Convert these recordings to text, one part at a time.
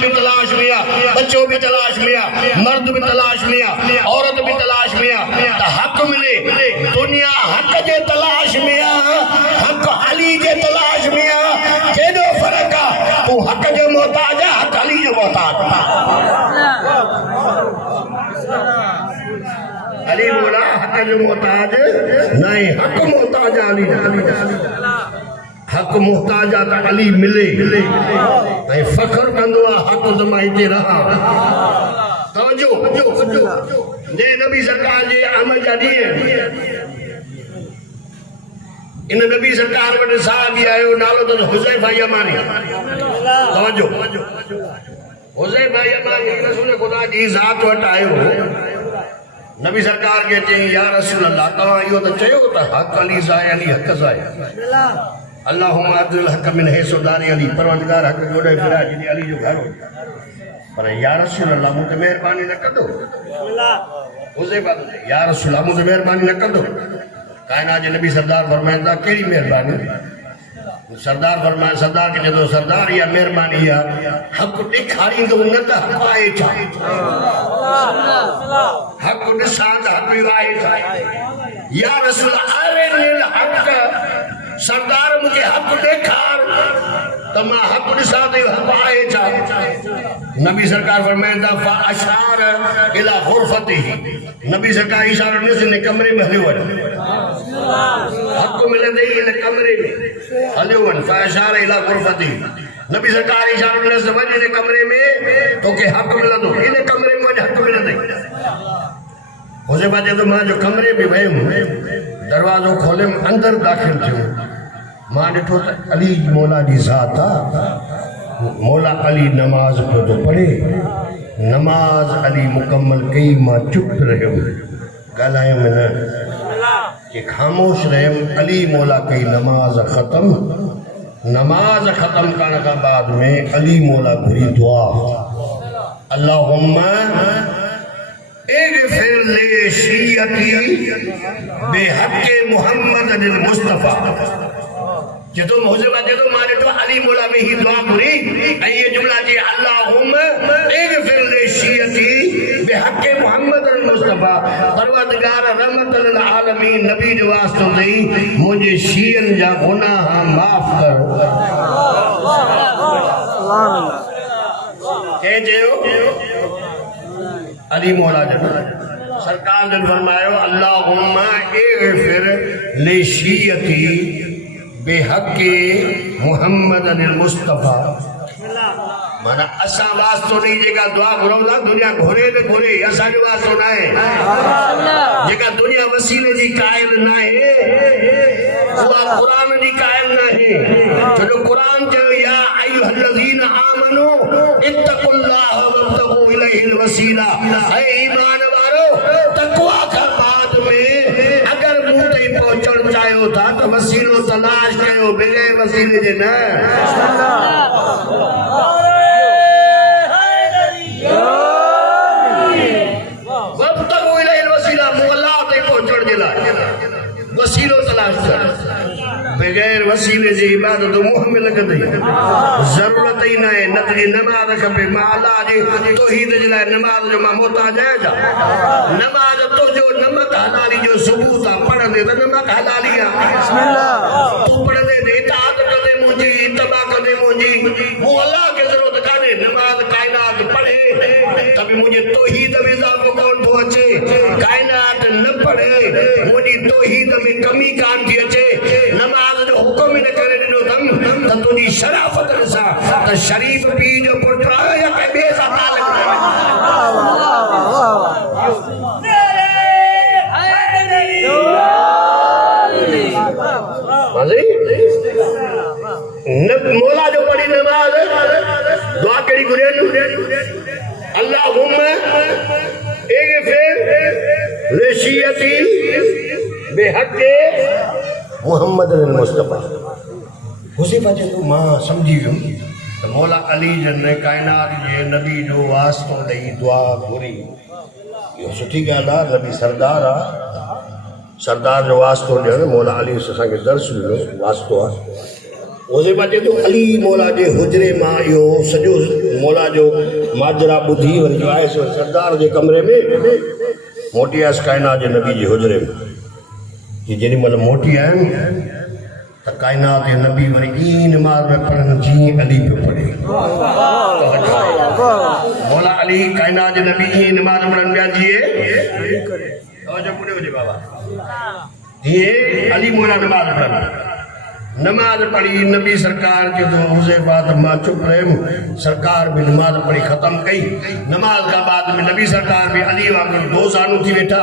भी तलाश में आ, बच्चों भी तलाश में आ, मर्द भी तलाश में आ, औरत भी तलाश में आ, तो हक मिले। दुनिया हक जे तलाश में आ, हक अली जे तलाश में आ। केॾो फर्क आ, तू हक जो मोहताज आ, हक अली जो मोहताज। अली बोला हक जो मोहताज नहीं, हक मोहताज अली। हक मोहताज आ त अली मिले ऐं फख्र कंदो आ हक त मां हिते रहां। तवजो जे नबी सरकार जे अमल जा ॾींहं, इन नबी सरकार वटि साहबी आयो, नालो त हुज़ैफा यमानी। तवजो हुज़ैफा यमानी रसूल खुदा जी ज़ात वटि आयो, नबी सरकार के चई या रसूल अल्लाह, तव्हां इहो त चयो त हक अली सां अली हक सां अल्लाहुम्मा अब्दुल हक मिन हैसो दारी अली, परवरदिगार हक जोड़े फिरा जिनी अली जो घर हो। पर या रसूल अल्लाह मुझे मेहरबानी न कंदो। हुज़ैफा तो या रसूल अल्लाह मुझे मेहरबानी न कंदो। कायनात जे नबी सरदार फरमाइंदा कहिड़ी मेहरबानी? सरदार फरमाए, सरदार के जदो सरदार या मेहरबानी या हक ॾेखारींदो न त हक आहे छा? हक ॾिसां त हक आहे छा? या रसूल अरिनिल हक, सरदार मुझे हक ॾेखार त मां हक ॾिसां त हक आहे छा? नबी सरकार फरमाइंदा फअशार इला गुरफतिही, नबी सरकार इशारो ॾिस इन कमरे में हलियो वञ, हक मिलंदे इन कमरे में हलियो वञ। फअशार इला गुरफतिही, नबी सरकार इशारो ॾिस वञ इन कमरे में तोखे हक मिलंदो, इन कमरे में वञ हक मिलंदे। हुज़ैफा चए थो मां जो कमरे में वियुमि, दरवाज़ो खोलियुमि, अंदरि दाख़िल थियुमि, मां ॾिठो त अली मौला जी ज़ात आहे। मौला अली नमाज पियो थो पढ़े, नमाज अली मुकम्मल कई, मां चुप रहियुमि, ॻाल्हायुमि न कि ख़ामोश रहियुमि। अली मौला कई नमाज ख़त्म, नमाज ख़त्म करण खां बाद में अली मौला घुरी दुआ, अल्लाहुम्मा इग़फिर ले शियती बेहक़्क़े मुहम्मद अल मुस्तफ़ा। जदों हुज़ैफा जदों मां ॾिठो अली मौला में ही दुआ घुरी ऐं ये जुमला जी अल्लाहुम्मा इग़फिर ले शियती बेहक़्क़े मुहम्मद अल मुस्तफ़ा, परवरदिगार रहमत लिल आलमीन नबी जो वास्तो दई मुझे शियन जा गुनाह माफ़ कर। के चयो? अली मौला जन सरकार ने फरमायो अल्लाहुम्मा इग़फिर ले शियती बेहक़्क़े मुहम्मद अल मुस्तफ़ा। माना असां वास्तो नहीं, जेका दुआ घुरऊं था दुनिया घुरे न घुरे, असांजो वास्तो न आहे। जेका दुनिया वसीले जी क़ाइल न आहे उहा क़ुरान जी क़ाइल न आहे। छो क़ुरान चयो या अय्युहल्लज़ीना आमनू इत्तक़ुल्लाह वब्तगू इलैहिल वसीला, ऐ ईमान वारो तक़वा खां बाद में अगर मूं ताईं पहुचण चाहियो था त वसीलो तलाश कयो, बग़ैर वसीले जे न। वसीलो तलाश कर, बगैर वसीले जी इबादत मुंह में लगंदी, जरूरत ही न है। न तुझे नमाज खपे, मां अल्लाह जी तौहीद जे लाइ नमाज जो मां मोहताज आहियां। नमाज तो जो नमक हलाली जो सबूत आ, पढ़ंदे त नमक हलाली आ, बिस्मिल्लाह तू पढ़ंदे त इताअत कंदे मुंहिंजी, इत्तबा कंदे मुंहिंजी, मूं अल्लाह खे ज़रूरत कान्हे। नमाज कायनात पढ़े त बि मुंहिंजे तौहीद में इज़ाफ़ो कोन थो अचे, कायनात न पढ़े मुंहिंजी तौहीद में कमी कान थी अचे। नमाज जो हुकुम न करे ॾिनो अथमि त तुंहिंजी शराफ़त ॾिसां त शरीफ़ पीउ जो पुटु आहे या कंहिं ॿिए सां तालुक न। मौला जो पढ़ी नमाज दुआ कहिड़ी घुरे, अल्लाहुम्मा इग़फिर ले शियती बेहक़्क़े मुहम्मद अल मुस्तफ़ा। हुज़ैफा चवंदो मां सम्झी वियुमि त मौला अली जन कायनात जे नबी जो वास्तो ॾेई दुआ घुरी। इहो सुठी ॻाल्हि आहे, नबी सरदार आहे, सरदार जो वास्तो ॾियणु मौला अली असांखे दर्श ॾिनो वास्तो आहे। उसे बात तो अली मौला जे हुजरे मां इहो सॼो मौला जो माजरा ॿुधी वरी आए सो सरदार जे कमरे में मोटी आयसि काइनात जे नबी जे हुजरे में कि जेॾी महिल मोटी आहिनि त काइनात जे नबी वरी ईअं नमाज़ में पढ़नि जीअं अली पियो पढ़े मौला अली काइनात जे नबी ईअं नमाज़ पढ़नि पिया जीअं तवजो पूरे हुजे बाबा जीअं अली मौला नमाज़ पढ़नि नमाज पढ़ी नबी सरकार के तो उसे बाद मां चुप रहे सरकार भी नमाज पढ़ी खत्म कई नमाज का बाद में नबी सरकार भी अली वांगुर दो सानू थी वेठा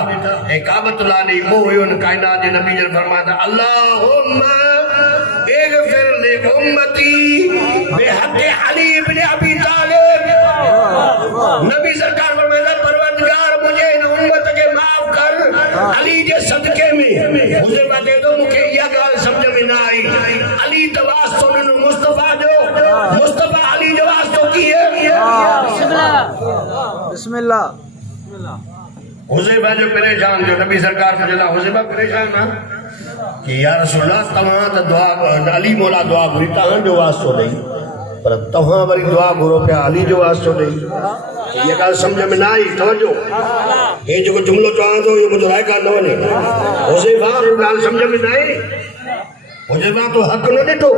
ए काबतुल्लाह ने को हुयो न कायनात जे नबी जन फरमाता अल्लाहुम्मा इगफिर लि उम्मती बिहक़ अली इब्न अबी तालिब नबी सरकार फरमाता परवरदिगार मुझे इन उम्मत के माफ कर अली जे सदके में मुझे बात दो मुखे या गाल समझ में ना आई अली तो वास्तो ने मुस्तफा अली जो वास्तो की है बिस्मिल्लाह हुज़ैफा जो परेशान जो नबी सरकार से जला हुज़ैफा परेशान ना कि या रसूल अल्लाह तमाम तो दुआ अली मौला दुआ घुरी तहां जो वास्तो नहीं पर तहां वरी दुआ घुरो पिया अली जो वास्तो नहीं ये गाल समझ में ना आई तवज्जो ये जो जुमलो चवां तो ये मुझे राय का न वने हुज़ैफा गाल समझ में ना आई हुज़ैफा तो हक न ॾिठो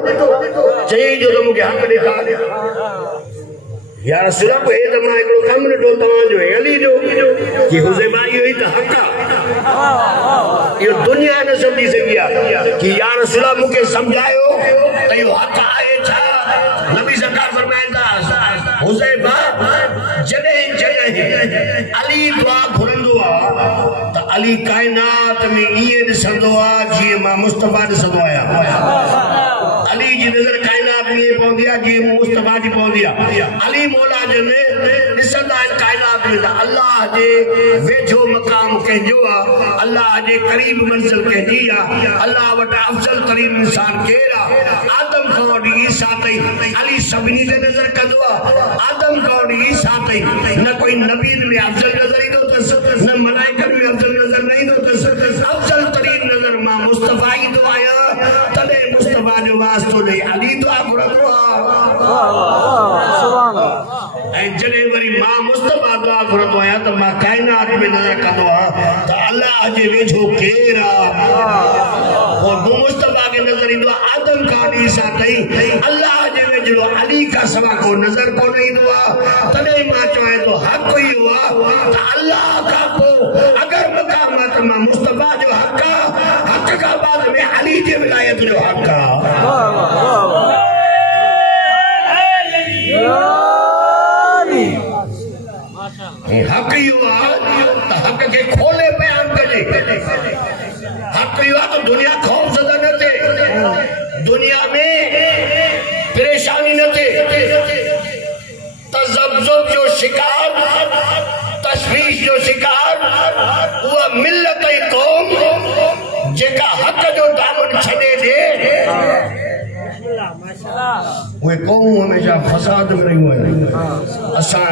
चई जो तो मूंखे हक ॾेखार या रसूल अल्लाह हे त मां हिकिड़ो कमु ॾिठो तव्हांजो अली जो कि हुज़ैफा इहो ई त हक़ आहे इहो दुनिया न सम्झी सघी आहे कि या रसूल अल्लाह मूंखे सम्झायो त इहो हक़ आहे छा नबी सरकार फरमाईंदा हुज़ैफा जॾहिं अली दुआ घुरंदो आहे त अली काइनात में ईअं ॾिसंदो आहे जीअं मां मुस्तफा ॾिसंदो आहियां अली जी नज़र काइनात में पवंदी आहे जीअं मुस्तफा जी पवंदी आहे अली मौला जन ॾिसंदा आहिनि काइनात में त अल्लाह जे वेझो मक़ाम कंहिंजो आहे अल्लाह जे क़रीब मंज़िल कंहिंजी आहे अल्लाह वटि अफ़ज़ल तरीन इंसान केरु आहे आदम खां वठी ईसा ताईं अली सभिनी ते नज़र कंदो आहे आदम खां वठी ईसा ताईं न कोई नबी में अफ़ज़ल नज़र ईंदो अथसि न मलाइकनि में अफ़ज़ल नज़र न ईंदो अथसि अफ़ज़ल तरीन नज़र मां मुस्तफा ईंदो आहियां तॾहिं मुस्तफा जो वास्तो ॾेई अली दुआ घुरंदो आहे ऐं जॾहिं वरी मां मुस्तफा दुआ घुरंदो आहियां त मां काइनात में नज़र कंदो आहियां त अल्लाह जे वेझो केरु आहे पोइ मुस्तफा खे नज़र ईंदो आहे आदम खां ईसा ताईं अल्लाह जे वेझो अली खां सवा को नज़र कोन ईंदो आहे तॾहिं मां चवां थो हक़ इहो आहे त अल्लाह खां पोइ अगरि मक़ाम आहे त मां मुस्तफा जो हक़ आहे हक़ खां बाद में अली जे विलायत जो हक़ आहे हक़ इहो आहे त हक़ खे खोले बयान कजे हक़ इहो आहे त दुनिया खौफ़ज़दा न थिए दुनिया में परेशानी न थिए तज़ब्ज़ुब जो शिकार तशवीश जो शिकार उहा मिलत ऐं क़ौम जेका हक़ जो दामन छॾे ॾे उहे क़ौमूं हमेशह फसाद में रहियूं आहिनि असां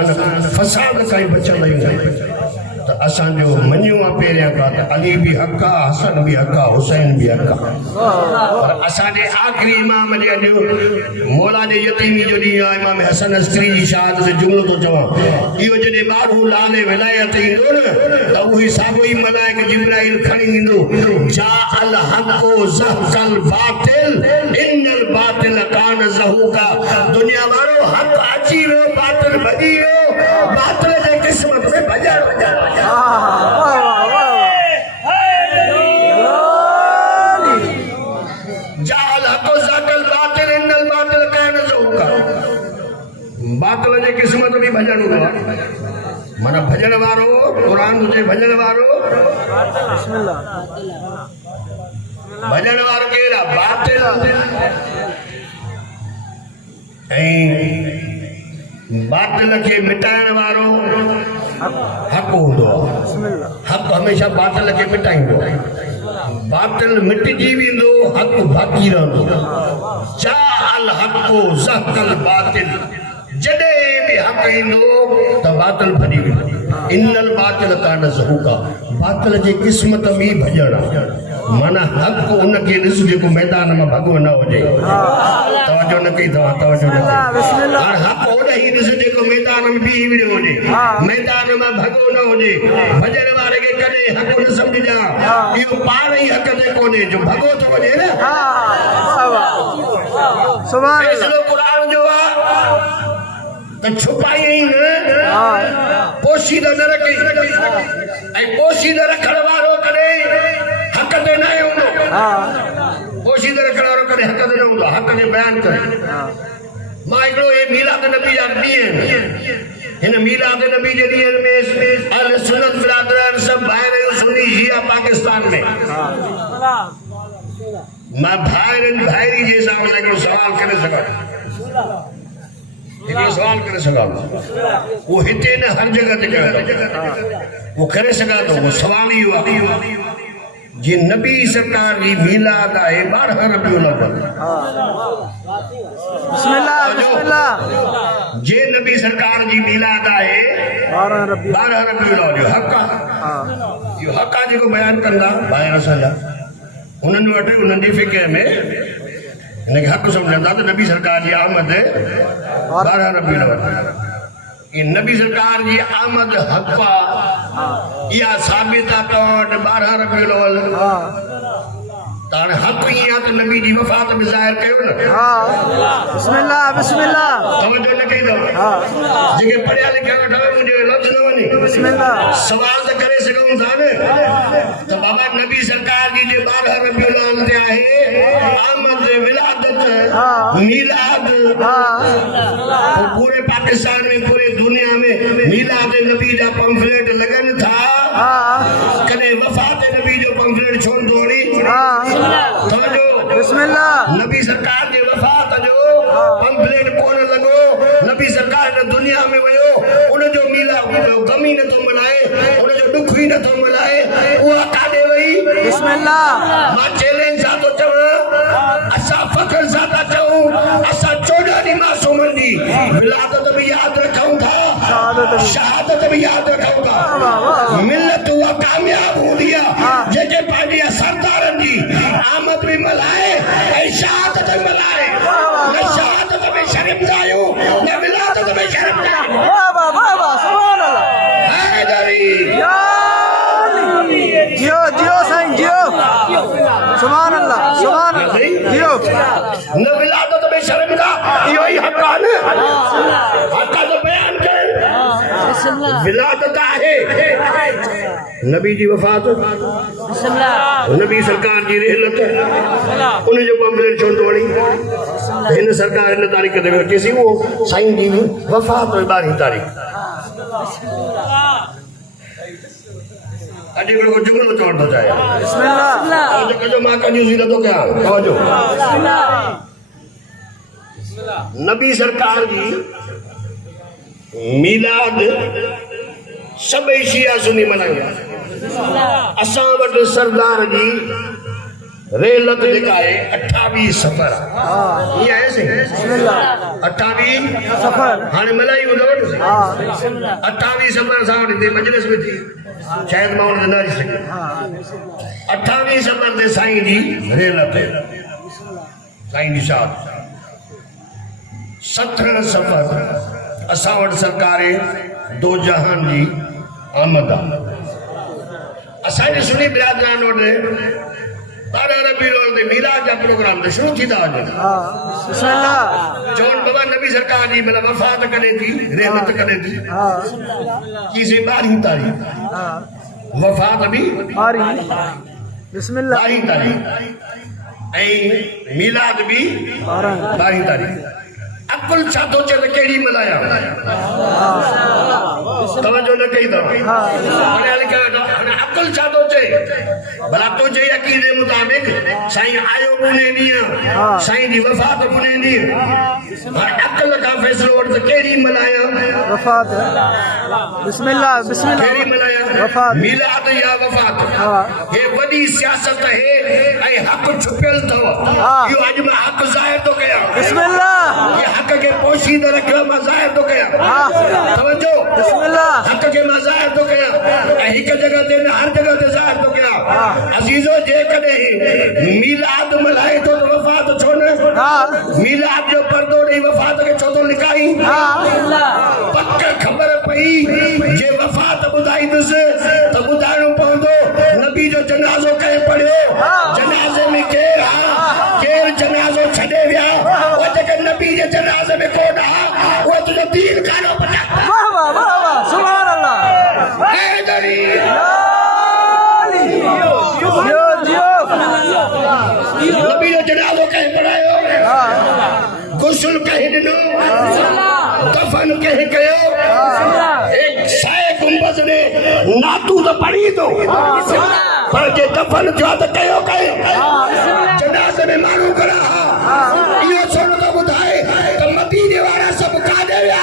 फसाद खां ई बचियल आहियूं त असांजो मञियो आहे पहिरियां खां त अली बि हक़ आहे हसन बि हक़ आहे हुसैन बि हक़ आहे पर असांजे आख़िरी इमाम जे अॼु मौला जे यतीमी जो ॾींहुं आहे इमाम हसन अस्करी जी शहादत जो जुमिलो थो चवां इहो जॾहिं ॿारहं लाले विलायत ईंदो न त उहो साॻियो ई मलाइक जिब्राइल खणी ईंदो जा अल हक़ो ज़हक़ल बातिल इन्नल बातिल कान ज़हूका दुनिया वारो हक़ अची वियो बातिल भॼी वियो बातिल जे क़िस्मत में भॼण बातिल जे क़िस्मत में भॼण हूंदो आहे माना भॼण वारो क़ुरान हुजे भॼण वारो भॼण वारो केरु आहे बातिल ऐं बातिल खे मिटाइण वारो हक़ हूंदो आहे हक़ हमेशह बातिल खे मिटाईंदो बातिल मिटिजी वेंदो हक़ बाक़ी रहंदो जा अल हक़ो ज़हक़ल बातिल जॾहिं बि हक़ ईंदो त बातिल भॼी वेंदो इन्नल बातिल कान ज़हूका बातिल जे क़िस्मत में भॼण माना हक उनके ॾिस जेको मैदान में भॻो न हुजे तवजो न कई तवजो न कई और हक ओॾा ई ॾिस जेको मैदान में बीह वियो हुजे मैदान में भॻो न हुजे भॼण वारे खे कॾहिं हक न सम्झजा इहो पाण ई हक ते कोन्हे जो भॻो थो वञे न फैसलो क़ुरान जो आहे त छुपाई न पोशीदा न रखी ऐं पोशीदा रखण वारो कॾहिं हक ते न हूंदो पोशीदा रखण वारो कॾहिं हक ते न हूंदो हक खे बयान करे मां हिकिड़ो हे मीलाद नबी जा ॾींहं हिन मीलाद नबी जे ॾींहं में अहल सुन्नत बिरादरान सभु ॿाहिरि सुन्नी शिया पाकिस्तान में मां भाइरी जे हिसाब सां हिकिड़ो सवाल करे सघां हिकिड़ो सवाल करे सघां वो हिते न हर जगह ते कयो वो करे सघां थो वो सवाल इहो आहे जी नबी सरकार जी मीलाद आहे 12 रबीउल अव्वल बिस्मिल्लाह जे नबी सरकार जी मीलाद आहे 12 रबीउल अव्वल जो हक़ आहे इहो हक़ आहे जेको बयान कंदा ॿाहिरि असांजा उन्हनि वटि उन्हनि जी फिक्र में हिनखे हक़ सम्झंदा त नबी सरकार जी आमद 12 रबीउल अव्वल ये नबी सरकार जी आमद हक़ या साबित आहे 12 रबीउल अव्वल ताने हक़ ई आहे त नबी जी वफ़ात में ज़ाहिर कयो न बिस्मिल्लाह तवजो न कई जेके पढ़िया लिखिया वेठा मुंहिंजे लफ़्ज़ न वञे सवाल त करे सघूं था न त बाबा नबी सरकार जी जे 12 रबीउल अव्वल ते आहे आमद विलादत मीलाद पूरे पाकिस्तान में पूरे दुनिया में मीलाद नबी जा पंफलेट लगन था कने वफात नबी जो पंफलेट छो दौड़ी समझो बिस्मिल्लाह नबी सरकार जे वफात जो पंफलेट कोन लगो नबी सरकार ने दुनिया में वयो उन जो मीला गमी न तो मनाए उन जो दुख ही न तो मनाए वो काडे वई बिस्मिल्लाह मां चैलेंज सा तो चवा असा फखर सा था चऊं असा 14 दी मासूमन दी विलादत भी याद रखूं था शहादत भी याद रखूं था मिल्लत हुआ कामयाब हो दिया जेके पार्टी सरदारन जी आमद भी मलाए ऐ शहादत भी मलाए न शहादत में शर्म जायो न विलादत में शर्म जायो वाह सुभान अल्लाह हैदरी जियो साईं जियो सुभान अल्लाह जियो न विलादत में शर्म जा इहो ही हक़ आहे न हक़ तो बयान करे विलादत आहे नबी जी वफ़ात नबी सरकार जी रहलत उन जो पंफलेट छो तोड़ी हिन सरकार हिन तारीख़ ते चेसी वो साईं जी वफ़ात 12 तारीख़ अॼु हिकिड़ो जुमिलो चवण थो चाहियां बिस्मिल्लाह मां कंजूसी नथो कयां तवजो नबी सरकार जी मीलाद सभई शिया सुन्नी मल्हाईंदा असां वटि सरदार जी रेलत जेका आहे 28 सफ़र ईअं आहे से 28 सफ़र हाणे मल्हाई हूंदव 28 सफ़र असां वटि हिते मजलिस में थी शायद मां उन न ॾिसी सघियुमि 28 सफ़र ते साईं जी रेलत साईं जी शाद 17 सफ़र असां वटि सरकार दो जहान जी आमद आहे असांजे सुन्नी बिरादरान वटि 12 रबीउल अव्वल ते मीलाद जा प्रोग्राम त शुरू थी था वञनि चवनि बाबा नबी सरकार जी मतिलबु वफ़ात कॾहिं थी रहमत कॾहिं थी कीसे 12 तारीख़ वफ़ात बि 12 तारीख़ ऐं मीलाद बि 12 तारीख़ अकुल छा थो चए त कहिड़ी मल्हायां तवजो न कई अथव पढ़िया लिखिया वेठा अकुल छा थो चए भला तो चई अक़ीदे मुताबिक़ साईं आयो पुणे ॾींहुं साईं जी वफ़ात पुणे ॾींहुं हाणे अकुल खां फ़ैसिलो वठ त कहिड़ी मल्हायां वफ़ात बिस्मिल्लाह कहिड़ी मल्हायां वफ़ात मीलाद या वफ़ात हे वॾी सियासत है ऐं हक़ छुपियल अथव इहो अॼु मां हक़ ज़ाहिर थो कयां बिस्मिल्लाह हक़ के पोशीदा रखियो मां ज़ाहिर थो कयां तवजो बिस्मिल्लाह हक़ के मां ज़ाहिर थो कयां एक जगह ते हर जगह ते ज़ाहिर तो क्या अजीजो जे कदे मिलाद मल्हाए तो वफ़ात छो न मिलाद जो पर्दो ॾेई वफ़ात खे छो थो लिकाई पक ख़बर पई जे वफ़ात ॿुधाईंदुसि त ॿुधाइणो पवंदो नबी जो जनाज़ो कंहिं पढ़ियो जनाज़े में केरु जनाज़ो छॾे विया उहे जेके नबी जे जनाज़े में कोन उहे तुंहिंजो दीन कानो पता वाह वाह वाह वाह सुभान अल्लाह हैदरी नबी जो जनाज़ो कंहिं पढ़ायो गुस्ल कंहिं ॾिनो कफन कंहिं कयो एक साए गुंबद ने नातू त पढ़ी थो पर जे कफन थियो त कयो कंहिं जनाज़े में माण्हू करा इहो छो नथो ॿुधाए त मदीने वारा सभु काॾे विया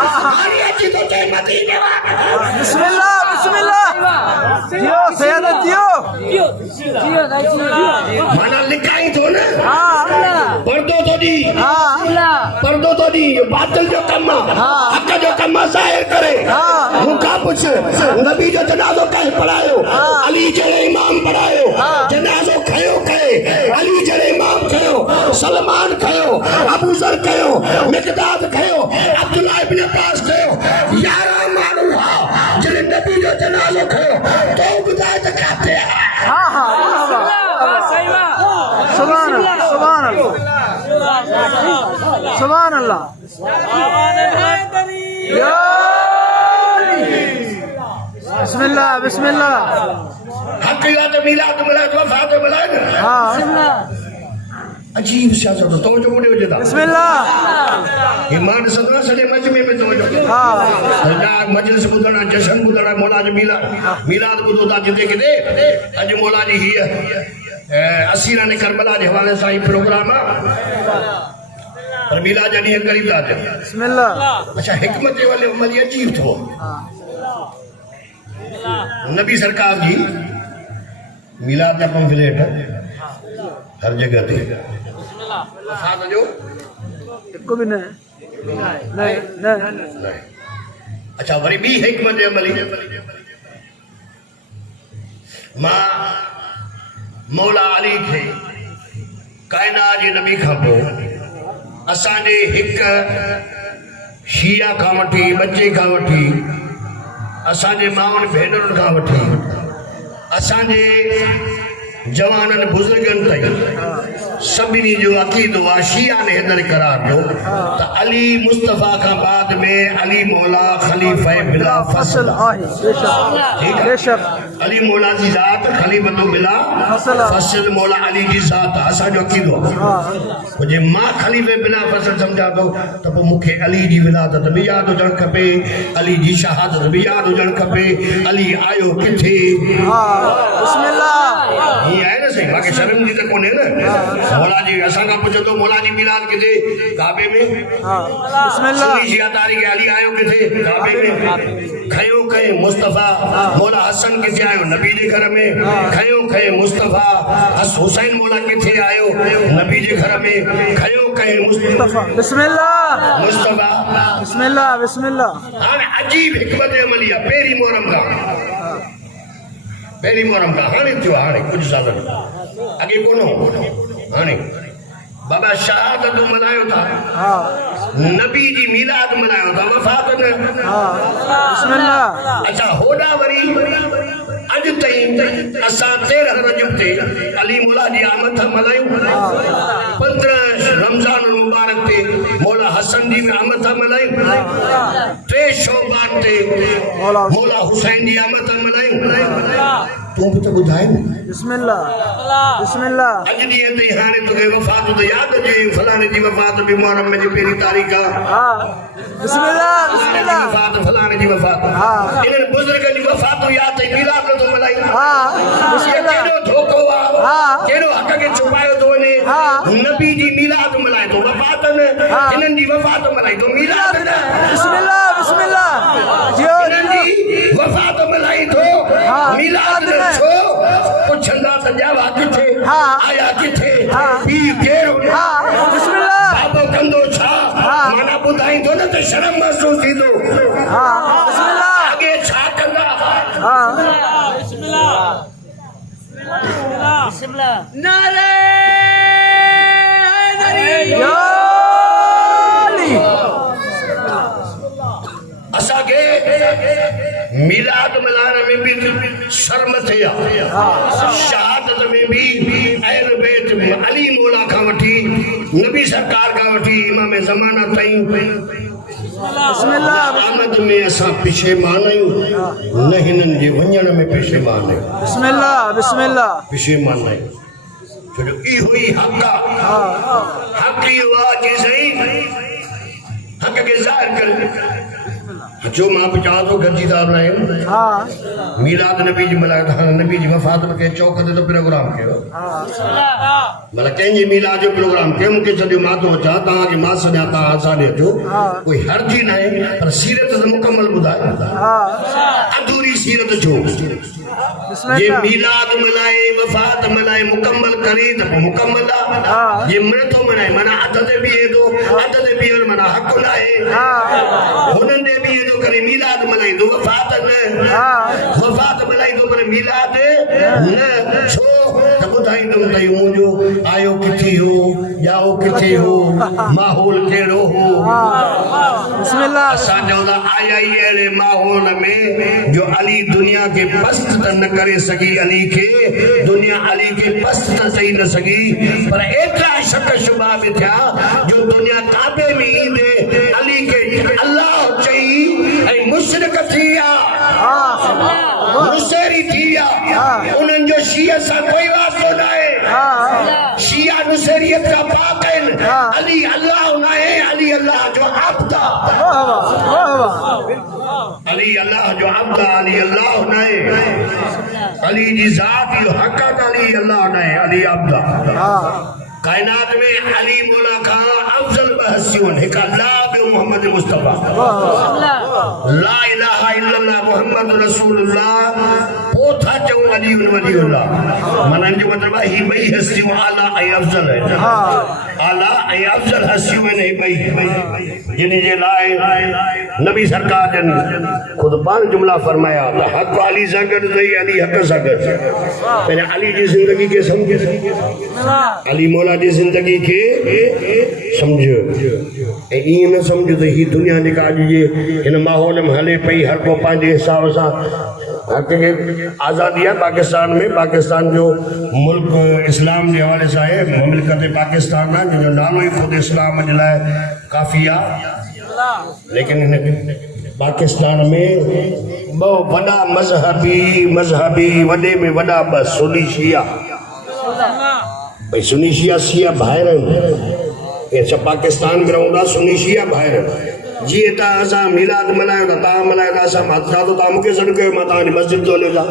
हाणे अची थो चए मदीने वारा बिस्मिल्लाह बिस्मिल्लाह जियो सैयद जियो माना लिकाई थो न पर्दो थो ॾी पर्दो तो दी बातिल जो कम हक जो कम ज़ाहिर करे मूंखां पुछ नबी जो जनाज़ो कंहिं पढ़ायो अली जहिड़े इमाम पढ़ायो जनाज़ो खयो कंहिं अली जहिड़े इमाम खयो सलमान खयो अबू ज़र खयो मिक़दाद खयो अब्दुल्लाह इब्न अब्बास खयो 11 माण्हू हा जॾहिं नबी जो जनाज़ो खयो तो ॿुधाए त किथे सुभान अल्लाह सुभान अल्लाह सुभान अल्लाह बिस्मिल्लाह बिस्मिल्लाह हक या तो मिलाद मिलाद वफ़ात मिलाद अजीब सियासत तो जो मुड़े वजदा बिस्मिल्लाह ईमान सदना सजे मजमे में तो जो ना मजलिस बुधना जश्न बुधना मौला जी मिलाद बुधो ता जिते किते अज मौला जी ही असीरा ने करबला के हवाले से प्रोग्राम पर मिलाद जड़ी करीब था बिस्मिल्लाह अच्छा हिकमत वाले अमल अजीब थो नबी सरकार जी मिलाद का पंफलेट हर जगह थे वफ़ात जो को भी नहीं अच्छा वरी भी हिकमत अमली मां मौला अली खे कायनात जे नबी खां पोइ असांजे हिकु शिया खां वठी बच्चे खां वठी असांजे माउनि भेनरुनि खां वठी असांजे जवाननि बुज़ुर्गनि ताईं सभिनी जो अक़ीदो आहे शिया ने हींअर करार ॾियो त अली मुस्तफ़ा खां बाद में अली मौला ख़लीफ़ा बिला फ़सल आहे बेशक अली मौला जी ज़ात ख़लीफ़तो बिला फ़सल मौला अली जी ज़ात असांजो अक़ीदो आहे जे मां ख़लीफ़े बिला फ़सल सम्झां थो त पोइ मूंखे अली जी विलादत बि यादि हुजणु खपे अली जी शहादत बि यादि हुजणु खपे अली आयो किथे बिस्मिल्लाह ये है ना सही बाकी शर्म जी तो कोने ना मौला जी असा का पूछो तो मौला जी मिलाद किथे काबे में बिस्मिल्लाह शिया तारीख अली आयो किथे काबे में खयो कहे मुस्तफा मौला हसन किथे आयो नबी जे घर में खयो कहे मुस्तफा हुसैन मौला किथे आयो नबी जे घर में खयो कहे मुस्तफा बिस्मिल्लाह मुस्तफा बिस्मिल्लाह बिस्मिल्लाह हां अजीब हिकमत अमली है पेरी मोहरम का पहली मोहरम का हाणे थियो हाणे कुछ साल अगे कोनो हाणे बाबा शहादत मनायो था नबी जी मिलाद मनायो था वफ़ात न बिस्मिल्लाह अच्छा होड़ा वरी अज ताईं असां 13 रजब ते अली मौला जी आमद मल्हायूं 15 रमज़ान मुबारक ते मौला हसन जी आमद मल्हायूं 3 शौबान ते मौला हुसैन जी आमद मल्हायूं तू भी तो बुधाए बिस्मिल्लाह बिस्मिल्लाह अज दी ते हाने तो वफ़ात तो याद जे फलाने जी वफ़ात भी मुहर्रम में जी पहली तारीख हां बिस्मिल्लाह बिस्मिल्लाह वफ़ात फलाने जी वफ़ात इन बुजुर्ग जी वफ़ात याद ते मिलाद तो मल्हाई हां बिस्मिल्लाह केड़ो धोखो हां केड़ो हक के छुपायो तो ने नबी जी मिलाद मल्हाए तो वफ़ात न इनन जी वफ़ात मल्हाई तो मिलाद न बिस्मिल्लाह बिस्मिल्लाह जियो इनन जी वफ़ात मल्हाई तो मिलाद न छो पुछंदा त जावा किथे आया किथे पी केड़ो बिस्मिल्लाह बाबो कंदो छा माना बुधाई तो न त शर्म महसूस थींदो बिस्मिल्लाह आगे छा कंदा नारे या अली असा के मिलाद मल्हाइण में भी शर्म थे शहादत में भी अहल बैत में अली मौला खां वठी नबी सरकार खां वठी इमाम ज़माना ताईं बिस्मिल्लाह आमद में असां पिछेमान आहियूं न हिननि जे वञण में पिछेमान आहियूं बिस्मिल्लाह बिस्मिल्लाह पिछेमान आहियूं छो जो इहो ई हक़ आहे हक़ इहो आहे कि सही हक़ खे ज़ाहिर करे जो मां बि चवां थो गॾिजीदार आहिनि हाँ मीलाद नबी जी मल्हाए त हाणे नबी जी वफ़ात में कंहिं चौक ते त प्रोग्राम कयो मतिलबु कंहिंजी मीलाद जो प्रोग्राम कयो मूंखे चयो मां थो अचां तव्हांखे मां सॾियां तव्हां असांखे अचो कोई हर्ज ई न आहे पर सीरत त मुकमल ॿुधायो हाँ अधूरी सीरत छो जे बिस्मिल्लाह मीलाद मल्हाए वफ़ात मल्हाए मुकमल करे त पोइ मुकमल आहे जे मृथो मल्हाए माना अध ते बीहे थो अध ते बीहण माना हक़ न आहे हुननि ते बीहे थो करे मीलाद मल्हाईंदो वफ़ात न वफ़ात मल्हाईंदो पर मीलाद न छो त ॿुधाईंदुमि त इहो मुंहिंजो आयो किथे हो ॼाओ किथे हो माहौल कहिड़ो हो बिस्मिल्लाह असां चऊं था आया ई अहिड़े माहौल में जो अली दुनिया खे पस्त त न करे सघी अली खे दुनिया अली खे पस्त त चई न सघी पर एतिरा शक शुबा बि थिया जो दुनिया काबे में ईंदे अली खे अल्लाह चई ऐं मुशरिक थी विया नुसेरी थी विया उन्हनि जो शीअ सां कोई वास्तो न आहे शिया नुसेरियत जा पाक आहिनि अली अल्लाह न आहे अली अल्लाह जो अब्द अली अल्लाह जो अब्द अली अल्लाह न आहे अली जी ज़ात जो हक़ अली अल्लाह न आहे अली अब्द कायनात में अली मौला खां अफजल बहसियूं हिकु अल्लाह ॿियो मोहम्मद मुस्तफ़ा ला इलाहा इल्लल्लाह मोहम्मद रसूलुल्लाह पोइ था चऊं अली वलीउल्लाह माना जो मतिलबु आहे ही ॿई हस्तियूं आला ऐं अफजल आहिनि आला ऐं अफजल हस्तियूं आहिनि ही ॿई जिन जे लाइ नबी सरकार जन ख़ुदि पाण जुमला फरमाया त हक़ अली सां गॾु अथई अली हक़ सां गॾु पंहिंजे अली जी ज़िंदगी खे सम्झे अली मौला जी ज़िंदगी खे सम्झ ऐं ईअं न सम्झ त ही दुनिया जेका अॼु जे हिन माहौल में हले पई हर को पंहिंजे हिसाब सां हर कंहिंखे आज़ादी आहे पाकिस्तान में पाकिस्तान जो मुल्क इस्लाम जे हवाले सां आहे मुल्क पाकिस्तान आहे जंहिंजो नालो ई ख़ुदि इस्लाम जे लाइ काफ़ी आहे लेकिन हिन पाकिस्तान में ॿ वॾा मज़हबी वॾे में वॾा ॿ सुनी शिया भई सुनी शिया शिया ॿाहिरि आहिनि ऐं छा पाकिस्तान में रहूं था सुनी शिया ॿाहिरि जीअं तव्हां असां मीलाद मल्हायूं था तव्हां मल्हायो था असां मां चवां थो तव्हां मूंखे सॾु कयो मां तव्हांजी मस्जिद थो हलियो था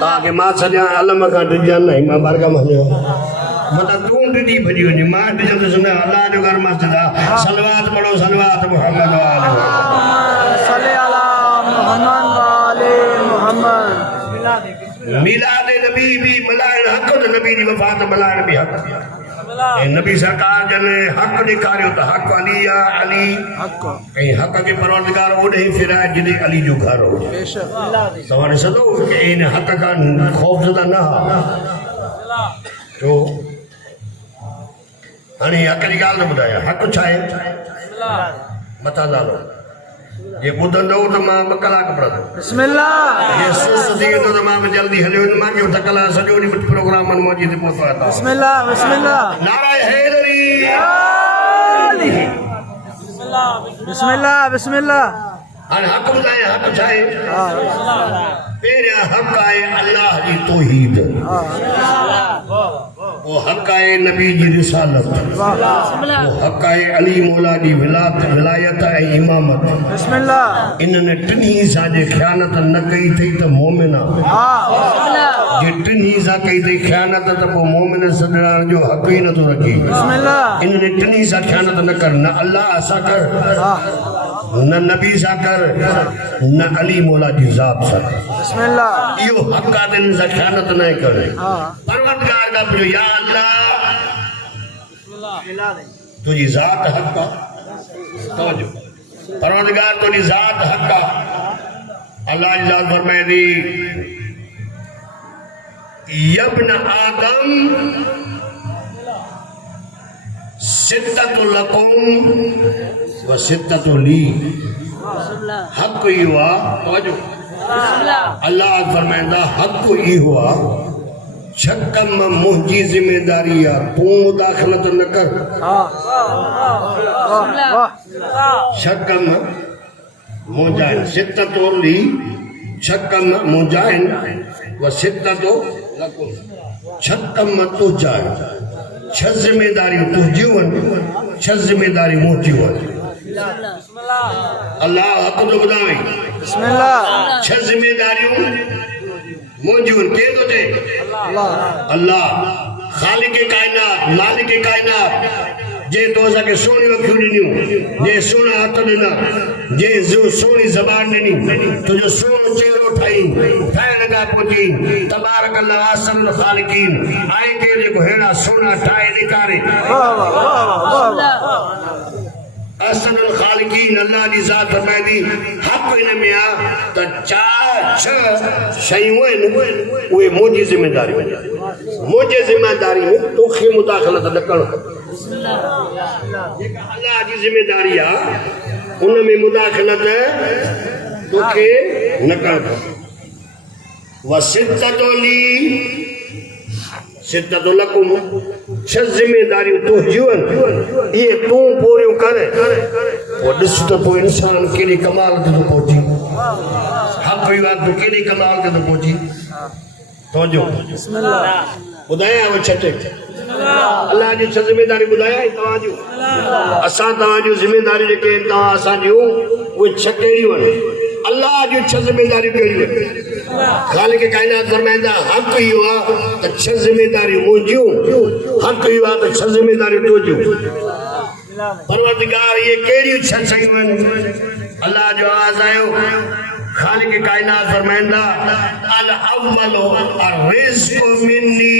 तव्हांखे मां सॼा अलम खां ॾिजां न मां बारगाह में हलियो मतिलबु तूं ॾिजी भॼी वञे मां ॾिजंदुसि न अलाह जो घर मस्जिद आहे सलवात पढ़ो सलवात मुहम्मद सल्ले अला मुहम्मद वाले मुहम्मद मीलाद नबी भी मल्हाइण हक़ त नबी जी वफ़ात मल्हाइण बि हक़ ऐं नबी सरकार जन हक़ ॾेखारियो त हक़ अली आहे अली हक़ ऐं हक़ खे परवरदिगार ओॾे फिराए जिते अली जो घर हो बेशक तव्हां ॾिसंदो इन हक़ खां ख़ौफ़ज़दा न हा छो हाणे हक़ जी ॻाल्हि न ॿुधायां हक़ छा आहे मथां नालो जे ॿुधंदो त मां 2 कलाक पढ़ंदो बिस्मिल्लाह ये सुस्त थी वेंदो त मां बि जल्दी हलियो वेंदो मां ॿ कलाक सॼो ॾींहुं प्रोग्राम मौजी ते पहुतो आहियां बिस्मिल्लाह बिस्मिल्लाह नाराए हैदरी अली बिस्मिल्लाह बिस्मिल्लाह हाणे हक़ ॿुधायां हक़ छा आहे पहिरियां हक़ आहे अल्लाह जी तौहीद वो हक़ आहे नबी जी रिसालत वो हक़ आहे अली मौला जी विलायत ऐं इमामत बिस्मिल्लाह इन्हनि टिन्ही सां जे ख़यानत न कई अथई त मोमिन आहे जे टिन्ही सां कई अथई ख़यानत त पोइ मोमिन सॾाइण जो हक़ ई नथो रखी बिस्मिल्लाह इन्हनि टिन्ही सां ख़यानत न कर न अल्लाह सां कर न नबी सां कर न अली मौला जी ज़ात सां कर बिस्मिल्लाह इहो हक़ आहे त इन्हनि सां ख़यानत न करे परवरदिगार का पियो या अल्लाह तुझी ज़ात हक़ आहे तवजो परवरदिगार तुझी ज़ात हक़ आहे अल्लाह जी ज़ात फरमाए थी यब्न आदम सिद्दतु लकुम व सिद्दतु ली। हक ई हुआ तवज्जो अल्लाह फरमाइंदा हक ई हुआ छकम मुंहिंजी ज़िम्मेदारी आहे तूं मुदाख़लत न कर। छकम मुंजाइन सिद्दतु ली छकम मुंजाइन व सिद्दतु लकुम छकम तुजाइन छह ज़िम्मेदारियूं तुंहिंजियूं आहिनि छह ज़िम्मेदारियूं मुंहिंजियूं आहिनि। अल्लाह हक़ थो ॿुधाए बिस्मिल्लाह छह ज़िम्मेदारियूं मुंहिंजियूं आहिनि। केरु थो चए अल्लाह ख़ालिक़ काइनात मालिक काइनात जे तो असांखे सोनियूं अखियूं ॾिनियूं जे सोना हथ ॾिना जे सोनी ज़बान ॾिनी तुंहिंजो सोनो चहिरो ठाही ठाहिण खां पोइ चई तबारक अल्लाह अहसनुल ख़ालिक़ीन आहे केरु जेको अहिड़ा सोना ठाहे ॾेखारे। अहसनुल ख़ालिक़ीन अल्लाह जी ज़ात फरमाए थी हक़ हिन में आहे त चार छह शयूं आहिनि उहे मुंहिंजी ज़िम्मेदारी मुंहिंजे ज़िम्मेदारी में तोखे मुदाख़लत न करणु खपे। जेका अल्लाह जी ज़िम्मेदारी आहे उन में मुदाख़लत तोखे न करणु खपे। व सिद्दतु ली सिद्दतु लकुम छह ज़िम्मेदारियूं तुंहिंजियूं आहिनि इहे तूं पूरियूं कर पोइ ॾिस त पोइ इंसान केॾे कमाल ते थो पहुची। हक़ इहो आहे तूं केॾे कमाल ते थो पहुची। तवज्जो ॿुधायां छह अल्लाह जी छह ज़िम्मेदारी ॿुधायां तव्हांजूं असां तव्हांजूं ज़िम्मेदारी जेके आहिनि तव्हां असांजूं उहे छह कहिड़ियूं आहिनि। अल्लाह जूं छह ज़िम्मेदारियूं कहिड़ियूं आहिनि। ख़ालिक़ काइनात फरमाईंदा हक़ इहो आहे त छह ज़िम्मेदारियूं मुंहिंजियूं हक़ इहो आहे त छह ज़िम्मेदारियूं तुंहिंजियूं। परवरदिगार इहे कहिड़ियूं छह शयूं आहिनि। अल्लाह जो आवाज़ आयो ख़ालिक़ काइनात फरमाईंदा अल अव्वलु अर्रिज़्क़ु मिन्नी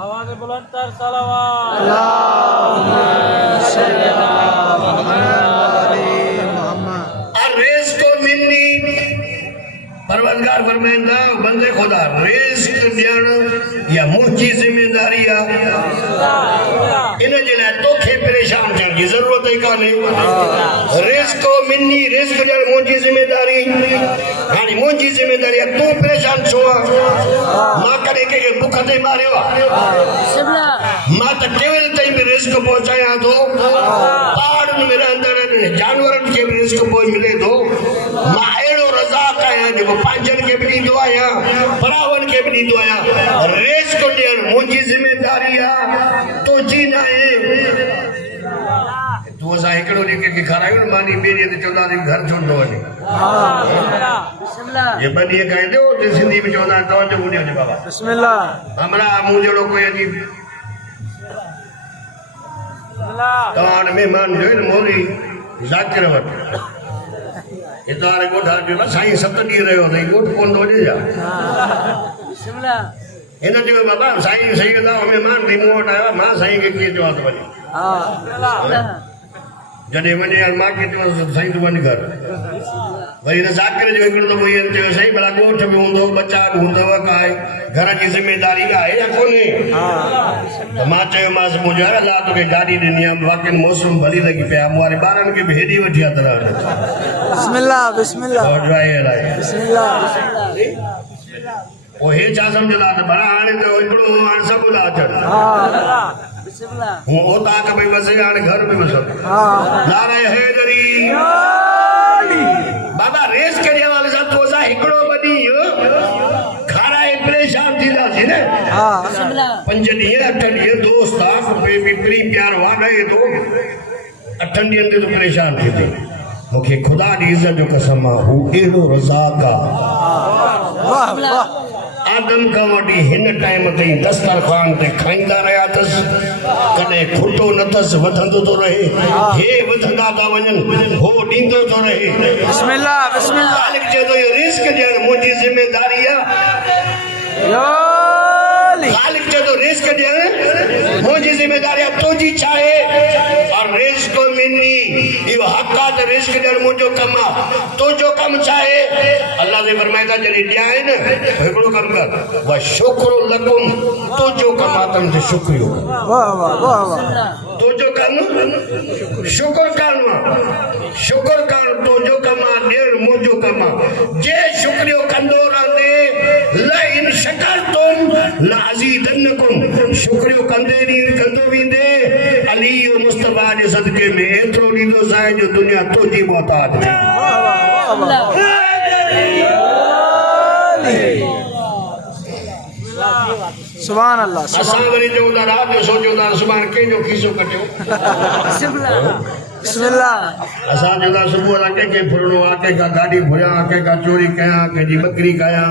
आवाज़ बुलंद कर सलावत अर्रिज़्क़ु मिन्नी। परवरदिगार फरमाईंदा बंदे खुदा रिज़्क़ ॾियण या मुंहिंजी ज़िम्मेदारी आहे। इन जे लाइ तोखे परेशान थियण जी ज़रूरत ई कान्हे। रिज़्क़ु मिन्नी रिज़्क़ ॾियण मुंहिंजी ज़िम्मेदारी। हाणे मुंहिंजी ज़िम्मेदारी आहे तूं परेशान छो आहे। मां कॾहिं कंहिंखे बुख ते मारियो आहे। मां त केवल ताईं बि रिज़्क़ पहुचायां थो। पहाड़नि में रहंदड़ जानवरनि खे बि रिज़्क़ मिले थो। मां अहिड़ो रज़ाक़ आहियां जेको पंहिंजनि खे बि ॾींदो आहियां परावनि खे बि ॾींदो आहियां। रिज़्क़ ॾियण मुंहिंजी ज़िम्मेदारी आहे तुंहिंजी न आहे। तूं असां हिकिड़ो ॾींहुं कंहिंखे खारायूं न मानी ॿिए ॾींहं ते चवंदासीं घर छो थो वञे। ये ॿ ॾींहं खाईंदे उते सिंधी में चवंदा आहिनि तवजो ॿुधियो जे बाबा हमरा मूं जहिड़ो कोई अजीब तव्हां हाणे महिमान जो न मोरी ज़ाकिर वटि हितां हाणे ॻोठ चयो साईं 7 ॾींहं रहियो अथई ॻोठ कोन थो वञे छा। हिन चयो बाबा साईं सही कंदा महिमान थी मूं वटि आयो मां साईं खे कीअं चवां थो वञे। जॾहिं वञे यार मां कीअं चवां साईं तूं वञ घर। वरी हिन ज़ाकिर जो हिकिड़ो दफ़ो इहो चयो साईं भला ॻोठ बि हूंदो बचा बि हूंदव काई घर जी ज़िम्मेदारी आहे या कोन्हे। त मां चयोमांसि मुंहिंजो अलाह तोखे गाॾी ॾिनी आहे वाक़ई मौसम भली लॻी पिया मूं वारे ॿारनि खे बि हेॾी वठी आहे तरह पोइ हे छा सम्झंदा त भला हाणे त हिकिड़ो हाणे सभु था अचनि हूअ ओताक भई वसे हाणे घर में वसो नाराए हैदरी बाबा रेस करण वाले सां तो असां हिकिड़ो ॿ ॾींहं खाराए परेशान थींदासीं न। 5 ॾींहं 8 ॾींहं दोस्त आहे प्री प्यार वाॾे थो 8 ॾींहंनि ते तूं परेशान थी थी। मूंखे ख़ुदा जी इज़त जो कसम आहे हू अहिड़ो रज़ाक़ आहे। आदम खां वठी हिन टाइम ताईं दस्तरखान ते खाईंदा रहिया अथसि कॾहिं खुटो न अथसि वधंदो थो रहे हे वधंदा था वञनि हो ॾींदो थो रहे। ख़ालिक़ चए थो इहो रिज़्क़ ॾियण मुंहिंजी ज़िम्मेदारी आहे। ख़ालिक़ चए थो रिज़्क़ ॾियण मुंहिंजी ज़िम्मेदारी आहे तुंहिंजी छा आहे। और रिज़्क़ मिन्नी इहो हक़ आहे त रिज़्क़ ॾियण कम चाहे अल्लाह ने फरमाया था जॾहिं ॾियाए न हिकिड़ो कमु कर व शुक्र लकुम तो जो कमातम ते शुक्रियो वाह वाह वाह वाह तो जो कम शुक्र करणु शुक्र कर तो जो कमा ॾियण मुंहिंजो कमा जे शुक्रियो कंदो रहंदे ल इन शकरतुम ल अज़ीदन्नकुम शुक्रियो कंदे कंदो वेंदे अली मुस्तफा जे सदके में एतिरो ॾींदो साईं जो दुनिया तुंहिंजी मोहताज थी सुभान अल्लाह असां वरी चऊं था राति जो सोचियो था सुभाणे कंहिंजो खीसो कटियो बिस्मिल्लाह असां चऊं था सुबुह सां कंहिंखे फुरणो आहे कंहिंखां गाॾी भुरियां कंहिंखां चोरी कयां कंहिंजी बकरी कयां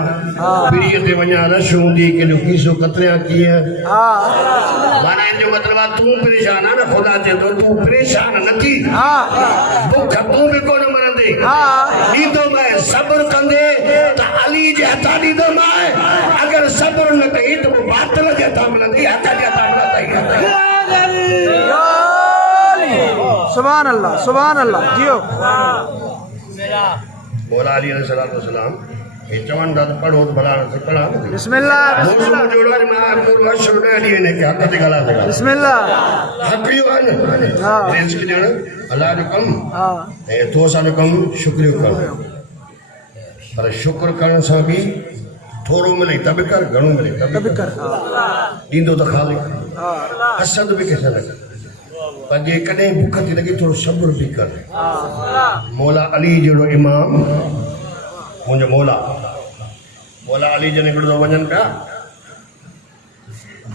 पीढ़ीअ ते वञा रश हूंदी कंहिंजो खीसो कतरियां कीअं माना हिन जो मतिलबु आहे तूं परेशान आहे न ख़ुदा चए थो तूं परेशान न थी बुख तूं बि कोन मरंदे ॾींदो मैं सब्र कंदे त अली जे हथां ॾींदो मैं अगरि सब्र न कई त पोइ बातिल जे हथां मिलंदी हथ जे हथां मिलंदी सुभान अल्लाह जियो मौला अली अलैहिस्सलाम ये चवनि था त पढ़ो त भला पढ़ा बिस्मिल्लाह बिस्मिल्लाह जोड़ो मां पूरो शुरू ॾह ॾींहं हिन खे हक़ ते ॻाल्हाए सघां बिस्मिल्लाह हक़ इहो आहे न रिज़्क़ ॾियण अलाह जो कमु ऐं तो असांजो कमु शुक्रियो करणु पर शुक्र करण सां बि थोरो मिले त बि कर घणो मिले त बि कर ॾींदो त ख़ालिक हसद बि कंहिंसां न कर पर जे कॾहिं बुख थी लॻे थोरो सब्र बि कर मौला अली जहिड़ो इमाम मुंहिंजो मौला अली जन हिकिड़ो दफ़ो वञनि पिया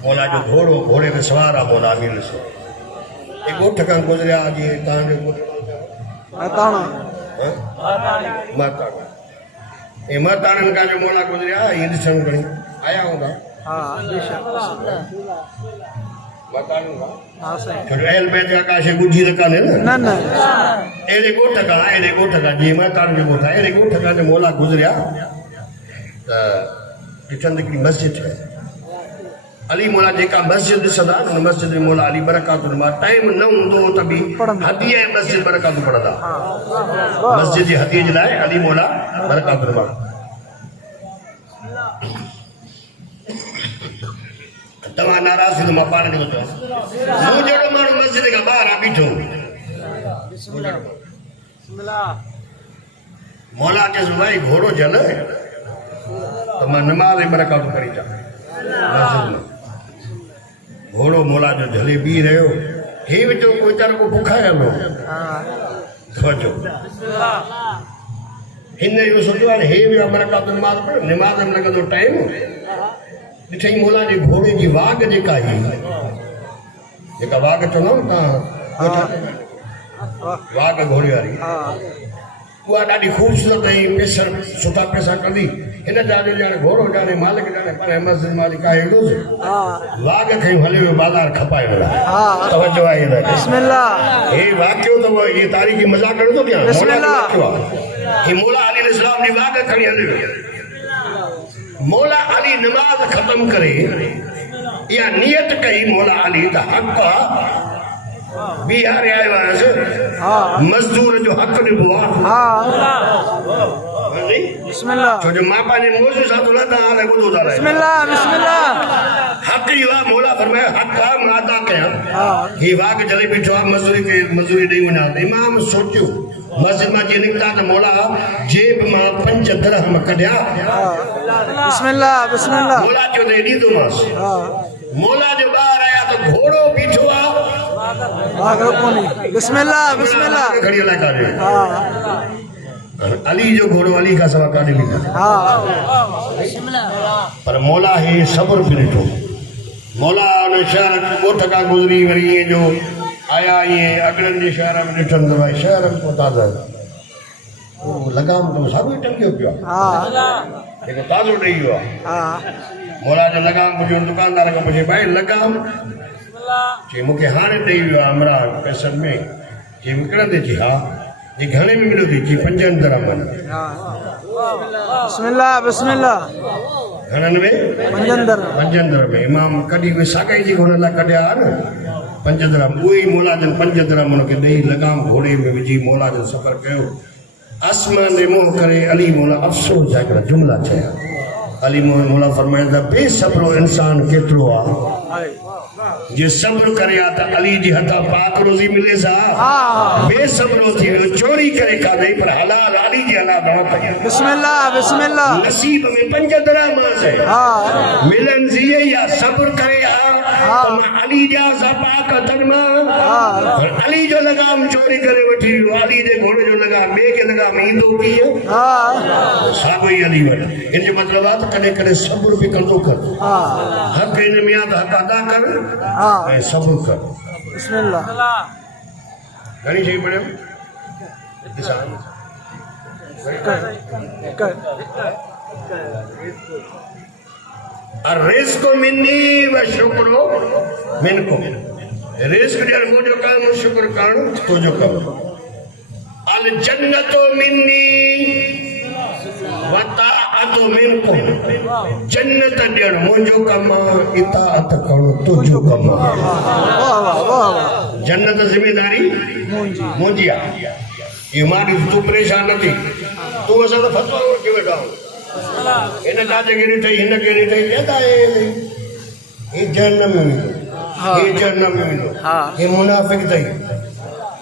मौला जो घोड़ो घोड़े ते सवार आहे मौला अमीर ॾिसो हे ॻोठ खां गुज़रिया जीअं तव्हांजो माताणा हे माताणनि खां जो मौला गुज़रिया हीअं ॾिसण खणी आया हूंदा माताणनि खां छो जो अहल बैत आकाश ॻुझी त कान्हे न अहिड़े ॻोठ खां जीअं माताणनि जो ॻोठ आहे अहिड़े ॻोठ खां जो मौला गुज़रिया त ॾिठनि हिकिड़ी मस्जिद आहे अली मौला जेका मस्जिद ॾिसंदा उन मस्जिद में मौला अली बरकातूं मां टाइम न हूंदो त बि हदीअ ऐं मस्जिद बरकातूं पढ़ंदा मस्जिद जी हदीअ जे लाइ अली मौला बरकातूं मां तव्हां नाराज़ थी त मां पाण खे थो चवां मूं जहिड़ो माण्हू मस्जिद खां ॿाहिरि आहे बीठो मौला चयसि भाई घोड़ो जल त मां नमाज़ ऐं बरकातूं पढ़ी अचां मस्जिद में घोड़ो मौला जो झले बीह रहियो हे विचो वीचारो को बुखायो सोचो हिन इहो सोचियो आहे हे बि बरकातूं नमाज़ पढ़ नमाज़ में लॻंदो टाइम ॾिठई मौला जे घोड़े जी वाघ जेका हुई जेका वाघ चवंदा तव्हां वाघ घोड़े वारी उहा ॾाढी ख़ूबसूरत ऐं पैसा सुठा पैसा कंदी हिन ॼाणे ॼाणे घोड़ो ॼाणे मालिक ॼाणे पर मस्जिद मालिक आहे हेॾो वाघ खयूं हले वियो बाज़ार खपाए वियो तवजो आहे बिस्मिल्लाह हे वाक़ियो अथव इहे तारीख़ी मज़ाक करे थो कयां हे मौला अली अलैहिस्सलाम जी वाघ खणी हली वियो मौला अली नमाज ख़त्म करे इहा नियत कई मौला अली त हक़ बिहार आयो आहियां मज़दूर जो हक़ ॾिबो आहे छो जो मां पंहिंजे मौजूद सां थो न तव्हां ॿुधो था हक़ इहो आहे मौला फरमायो हक़ आहे मां अदा कयां हीउ वाघ जले बीठो आहे मज़दूरी ॾेई वञा इमाम सोचियो मस्जिद मां जीअं निकिता त मौला जेब मां 5 दिरहम कढिया मौला चयो त ॾींदोमांसि मौला जो ॿार आया त घोड़ो बीठो आहे खड़ी हलाए काॾे अली जो घोड़ो अली खां सवाइ काॾे बि पर मौला हे सब्र बि ॾिठो मौला हुन शहर ॻोठ खां गुज़री वरी ईअं जो आया ईअं अॻिलनि जे शहर में ॾिठनि त भई शहर में पहुता त लॻाम तो साॻियो टंगियो पियो आहे जेको ताज़ो ॾेई वियो आहे मौला जो लॻाम पुछियो दुकानदार खां पुछे भाई लॻाम चई मूंखे हाणे ॾेई वियो आहे अमरा पैसनि में चई विकिणंदे चई हा जी घणे में मिलियो थी चई 5 दिरहम घणनि में 5 दिरहम में इमाम कॾहिं उहे साॻाई जेको हुन लाइ कढिया न 5 दिरहम उहे ई मौला जन 5 दिरहम हुनखे ॾेई लॻाम घोड़े में विझी मौला जो सफ़र कयो आसमान रे मोह करे अली मौला अफ़सोस जा हिकिड़ा जुमला चया अली मौला फरमाईंदा बेसब्रो इंसान केतिरो आहे जे सब्र करे आ त अली जी हथा पाक रोज़ी मिले सा बेसब्रो थी वियो चोरी करे खाधई पर हलाल अली जी हलाल दौलत बिस्मिल्लाह बिस्मिल्लाह नसीब में 5 दरामास है हाँ मिलन जिए या सब्र करे आ तो मां अली जा सा पाक तनमा और अली जो लगाम चोरी करे वठी वियो अली जे घोड़े जो लगाम ॿिए खे लगाम ईंदो कीअं हाँ साॻियो ई अली वटि इन जो मतिलबु आहे त कॾहिं कॾहिं सब्र बि कंदो कर हक़ हिन में आहे त हक़ अदा कर हाँ ऐं सब्र कर बिस्मिल्लाह घणी शयूं पढ़ियो ॾिसां रिज़्क़ मिन्नी व शुक्र मिनकुम रिज़्क़ ॾियण मुंहिंजो कमु शुक्र करणु तुंहिंजो कमु अल जन्नतो मिन्नी व ताअतो मिनकुम जन्नत ॾियण मुंहिंजो कमु आहे इताअत करणु तुंहिंजो कमु आहे वाह वाह वाह वाह जन्नत ज़िम्मेदारी मुंहिंजी आहे इहो मां तूं परेशान न थी तूं असां त फतवा वठी वेठा आहियूं हिन जात कहिड़ी ठही हिन कहिड़ी ठही चवंदा हे जहन्नम में वेंदो हे जहन्नम में वेंदो हे मुनाफ़िक़ अथई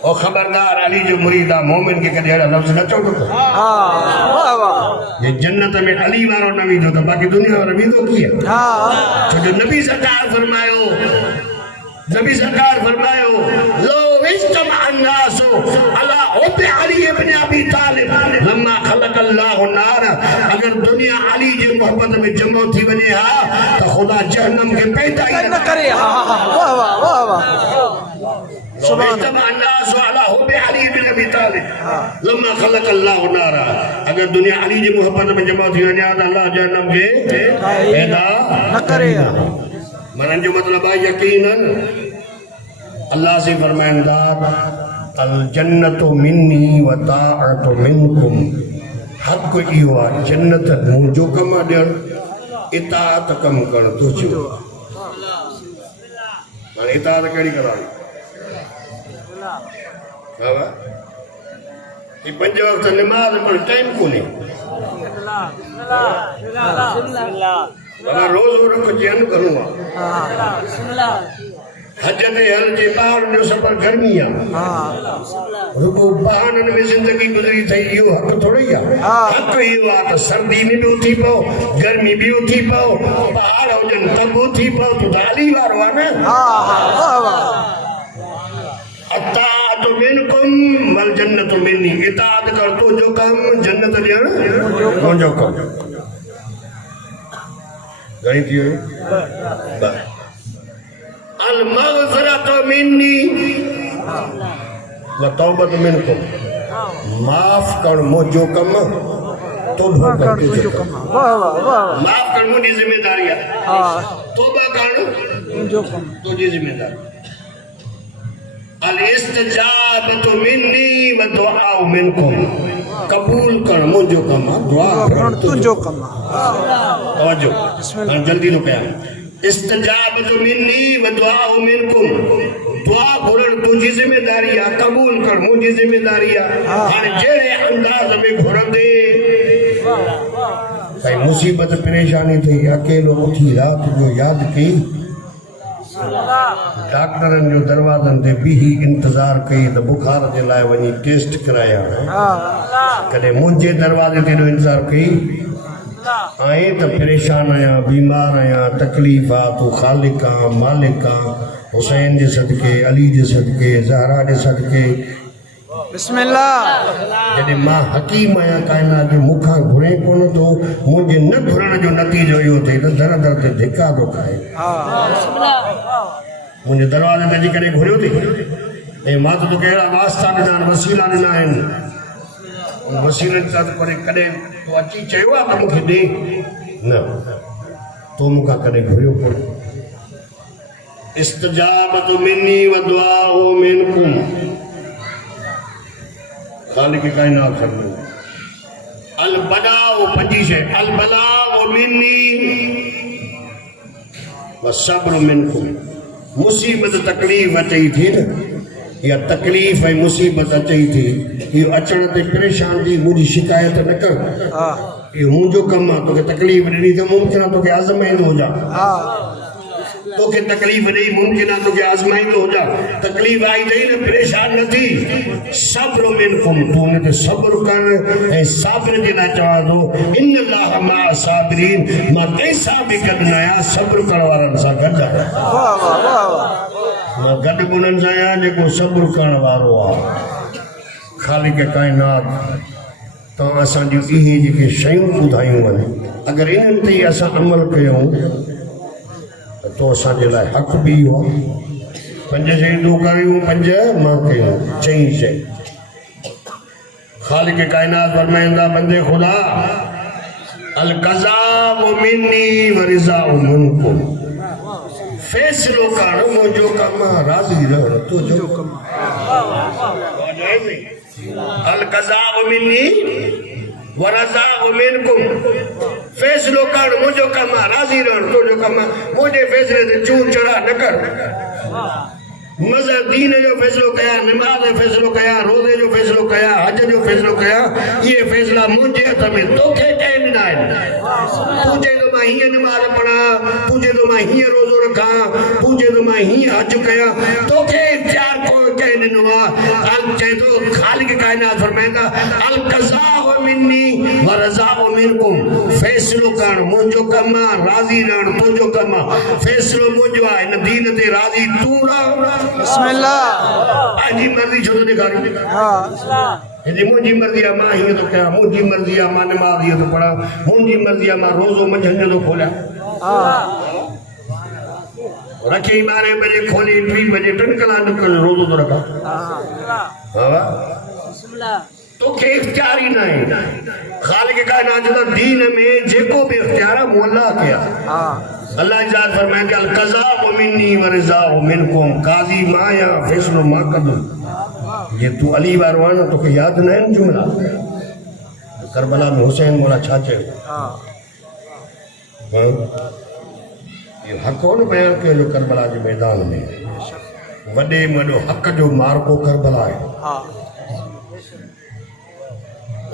और ख़बरदार अली जो मुरीद आहे मोमिन खे कॾहिं अहिड़ा लफ़्ज़ न चओ त हाँ वाह वाह जे जन्नत में अली वारो न वेंदो त बाक़ी दुनिया वारो वेंदो कीअं हाँ छो जो नबी सरकार फरमायो लो विस्तम अन्नासु अला हुब्बि अली इब्न अबी तालिब लम्मा खलक अल्लाहु नार अगर दुनिया अली जी मोहब्बत में जमो थी वने हा त खुदा जहन्नम के पैदा ही न करे हाँ हाँ वाह वाह वाह वाह विस्तम अन्नासु अला हुब्बि अली इब्न अबी तालिब लम्मा खलक अल्लाहु नार अगर दुनिया अली जी मोहब्बत में जमो थी वने हा त अल्लाह जहन्नम के पैदा न करे मनन जो मतलब है यकीनन अल्लाह से फरमाइंदा अल जन्नतो मिन्नी व ताअतो मिनकुम हक़ इहो आहे जन्नत मुंहिंजो कमु आहे ॾियण इताअत कमु करणु तुंहिंजो हाणे इताअत कहिड़ी कराणी ही 5 वक़्त निमाज़ पर टाइम कोन्हे अगर रोज़ रखजनि करिणो आहे हज ते हल जे ॿार जो सफ़र गर्मी आहे रुगो बहाननि में ज़िंदगी गुज़री अथई इहो हक़ थोरी आहे हक़ इहो आहे त सर्दी में बि उथी पओ गर्मी बि उथी पओ पहाड़ हुजनि त बि उथी पओ तूं त अली वारो आहे न अताअत मिनकुम वल जन्नत मिन्नी इताअत कर तुंहिंजो कमु जन्नत ॾियण मुंहिंजो कमु घणी थी वियो अल मग़फ़िरत मिन्नी व तौबत मिनकुम माफ़ करणु मुंहिंजो कमु तौबा करणु तुंहिंजो कमु वाह वाह वाह माफ़ करणु मुंहिंजी ज़िम्मेदारी आहे हाँ तौबा करणु तुंहिंजो कमु तुंहिंजी ज़िम्मेदारी अल इस्तजाबतु मिन्नी व दुआउ मिनकुम कबूल करणु मुंहिंजो कमु आहे दुआ करणु तुंहिंजो कमु तवज्जो हाणे जल्दी थो कयां इस्तजाबतु मिन्नी व दुआउ मिनकुम दुआ घुरण तुंहिंजी ज़िम्मेदारी आहे कबूल कर मुंहिंजी ज़िम्मेदारी आहे हाणे जहिड़े अंदाज़ में घुरंदे भाई मुसीबत परेशानी थी अकेलो उथी रात जो यादि कई डॉक्टरनि जो दरवाज़नि ते बीही इंतज़ार कई त बुखार जे लाइ वञी टेस्ट कराया कॾहिं मुंहिंजे दरवाज़े ते इंतज़ार कई आए तो परेशान आया बीमार आया तकलीफ़ आ तू खालिक आ मालिक आ हुसैन जे सदके अली जे सदके ज़हरा जे सदके बिस्मिल्लाह जॾहिं मां हकीम आहियां काइनात जो मूंखां घुरे कोन थो मुंहिंजे न घुरण जो नतीजो इहो थिए त दर दर ते धिका थो खाए मुंहिंजे दरवाज़े ते अची करे घुरियो थी ऐं मां त तोखे अहिड़ा वास्ता ॾिना आहिनि वसीला ॾिना आहिनि वसीलनि सां करे कॾहिं तूं अची चयो आहे त मूंखे ॾे न तूं मूंखां कॾहिं घुरियो कोन इस्तजाबतु मिन्नी व दुआउ मिनकुम खालिक काइनात फरमाए अल बलाउ पंजी शइ अल बलाउ मिन्नी व सब्र मिनकुम मुसीबत तकलीफ़ अचई थी न या तकलीफ़ ऐं मुसीबत अचई थी इहो अचण ते परेशान थी मुंहिंजी शिकायत न कर हाँ इहो मुंहिंजो कमु आहे तोखे तकलीफ़ ॾिनी त मुमकिन आहे तोखे आज़माईंदो हुजां हाँ तोखे तकलीफ़ ॾेई मुमकिन आहे तोखे आज़माईंदो हुजां तकलीफ़ आई अथई न परेशान न थी सब्र मिनकुम तूं हुन ते सब्र कर ऐं साबिर जे लाइ चवां थो इन अल्लाह मा साबिरीन मां कंहिंसां बि गॾु न आहियां सब्र करण वारनि सां गॾु आहियां वाह वाह वाह वाह मां गॾु उन्हनि सां आहियां जेको सब्र करण वारो आहे ख़ालिक काइनात तव्हां असांजूं इहे जेके शयूं ॿुधायूं आहिनि अगरि इन्हनि ते ई असां अमल कयूं तो असांजे लाइ हक़ बि इहो पंज शयूं तूं करियूं पंज मां कयूं चई शइ ख़ालिक काइनात फरमाईंदा बंदे ख़ुदा अल क़ज़ा मिन्नी व रिज़ा मिनकुम फ़ैसिलो करणु मुंहिंजो कमु आहे राज़ी रहणु तुंहिंजो कमु अल क़ज़ा मिन्नी व रिज़ा मिनकुम फ़ैसिलो करणु मुंहिंजो कमु आहे राज़ी रहणु तुंहिंजो कमु आहे मुंहिंजे फ़ैसिले ते चूर चढ़ा न कर मज़हब दीन जो फ़ैसिलो कया नमाज़ जो फ़ैसिलो कया रोज़े जो फ़ैसिलो कया हज जो फ़ैसिलो कया इहे फ़ैसिला मुंहिंजे हथ में तोखे कंहिं ॾिना आहिनि तूं चए थो मां हीअं नमाज़ पढ़ां तूं चए थो मां हीअं रोज़ो रखां तूं चए थो मां हीअं हज कयां तोखे इख्तियार कंहिं ॾिनो आहे अल चए थो ख़ालिक काइनात फरमाईंदा अल क़ज़ा मिन्नी व रिज़ा मिनकुम फ़ैसिलो करणु मुंहिंजो कमु आहे राज़ी रहणु तुंहिंजो कमु आहे फ़ैसिलो मुंहिंजो आहे हिन दीन ते राज़ी तूं रह बिस्मिल्लाह पंहिंजी मर्ज़ी छो थो ॾेखारियो हाँ हेॾी मुंहिंजी मर्ज़ी आहे मां हीअं थो कयां मुंहिंजी मर्ज़ी आहे मां नमाज़ हीअं थो पढ़ां मुंहिंजी मर्ज़ी आहे मां रोज़ो मंझंदि जो थो खोलियां हाँ रखी 12 बजे खोली 2 बजे 3 कलाक निकिर रोज़ो थो रखां हा तोखे इख्तियार ई न आहे ख़ालिक काइनात जो दीन में जेको बि इख्तियार आहे मोला कया हाँ अल्लाह इजाज़त फरमाए कि अल क़ज़ा मिन्नी व रिज़ा मिनकुम काज़ी मां या फ़ैसिलो मां कंदुमि जे तूं अली वारो आहे न तोखे यादि न आहिनि जुमिला करबला में हुसैन मौला छा चयो हाँ इहो हक़ हो न बयानु कयो जो करबला जे मैदान में वॾे में वॾो हक़ जो मार्को करबला आहे हाँ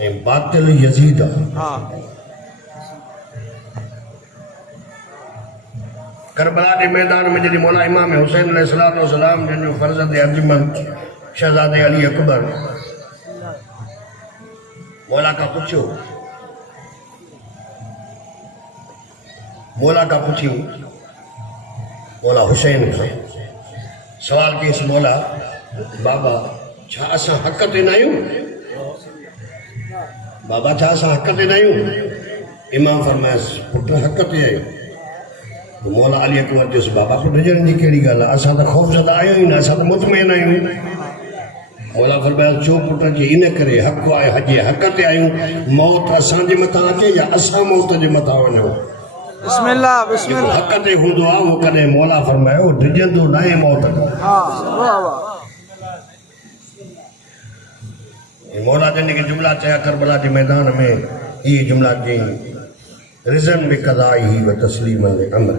ऐं बातिल यज़ीद आहे हाँ करबला के मैदान में जॾहिं मौला इमाम हुसैन अलैहिस्सलाम जंहिंजो फ़र्ज़ंद अर्जुमंद शहज़ादे अली अकबर मौला का पूछियो मौला हुसैन खां सवाल कयसि मौला बाबा छा असां हक़ ते न आहियूं बाबा छा असां हक़ ते न आहियूं इमाम फरमायसि पुट हक़ ते आहियूं तो मौला अली अकबर चयुसि बाबा डिॼण जी कहिड़ी ॻाल्हि आहे असां त ख़ौफ़ज़दा आहियूं ई न असां त मुतमइन आहियूं मौला फरमायसि छो पुट जे इन करे हक़ आहे हजे हक़ ते आहियूं मौत असांजे मथां अचे या असां मौत जे मथां वञूं बिस्मिल्लाह बिस्मिल्लाह हक़ ते हूंदो आहे उहो कॾहिं मौला फरमायो डिॼंदो न आहे मौत हाँ वाह वाह मौला जन के जुमला चया करबला के मैदान में ये जुमला कई रिजन में कदाई व तस्लीम अमर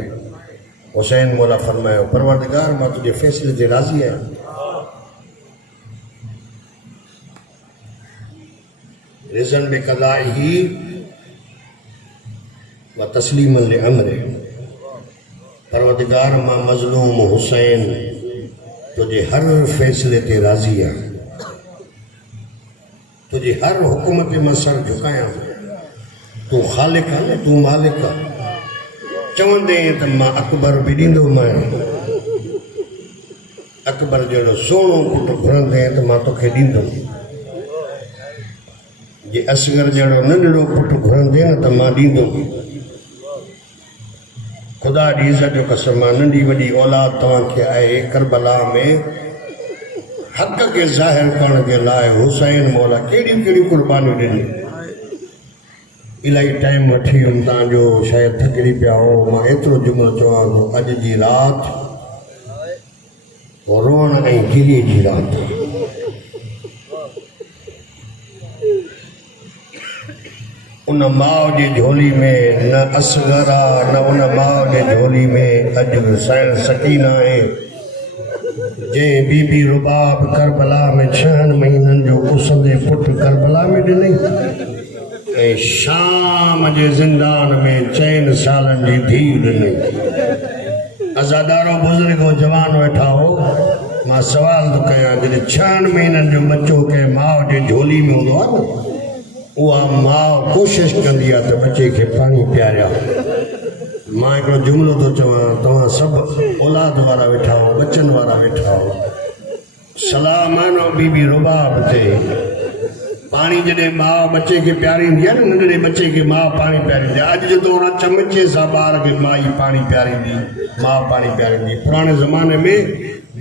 हुसैन मौला फरमायो परवरदिगार मां तुझे फैसले से राजी है रिजन में कदाई व तस्लीम अमर परवरदिगार मां मजलूम हुसैन तुझे हर फैसले ते राजी है तुझे हर हुक्म ते मां सर झुकायां तू ख़ालिक है न तू मालिक है चवंदे त मां अकबर बि ॾींदोमांइ अकबर जहिड़ो सोनो पुटु घुरंदे त मां तोखे ॾींदुमि जे असगर जहिड़ो नंढड़ो पुटु घुरंदे न त मां ॾींदुमि ख़ुदा जी इज़त जो कसम आहे नंढी वॾी औलाद तव्हांखे आहे करबला में हक़ के ज़ाहिर करण के लाइ हुसैन मौला कहिड़ियूं कहिड़ियूं कुर्बानियूं ॾिनियूं इलाही टाइम वठी वियुमि तव्हांजो शायदि थकिजी पिया हो मां एतिरो जुमिलो चवां थो अॼु जी राति रोअण ऐं गिरीअ जी राति उन माउ जी झोली में न असगर आहे न उन माउ जी झोली में अॼु सकीना आहे जे बीबी रुबाब करबला में 6 महीनन जो उसदे पुट करबला में ॾिनई ऐं शाम जे ज़िंदान में 4 सालन जी धीउ ॾिनई। अज़ादारो बुज़ुर्ग हो जवान वेठा हो मां सवाल थो कयां जॾहिं 6 महीननि जो बच्चो कंहिं माउ जे झोली में हूंदो आहे न उहा माउ कोशिशि कंदी आहे त बच्चे खे पाणी पियारिया। मां हिकिड़ो जुमिलो थो चवां तव्हां सभु औलाद वारा वेठा हो बचनि वारा वेठा हो सलाह मानो बीबी रुबाब ते पाणी जॾहिं माउ बच्चे खे पियारींदी आहे न नंढड़े बच्चे खे माउ पाणी पियारींदी आहे। अॼु जो दौर आहे चमचे सां ॿार खे माई पाणी पियारींदी माउ पाणी पियारींदी। पुराणे ज़माने में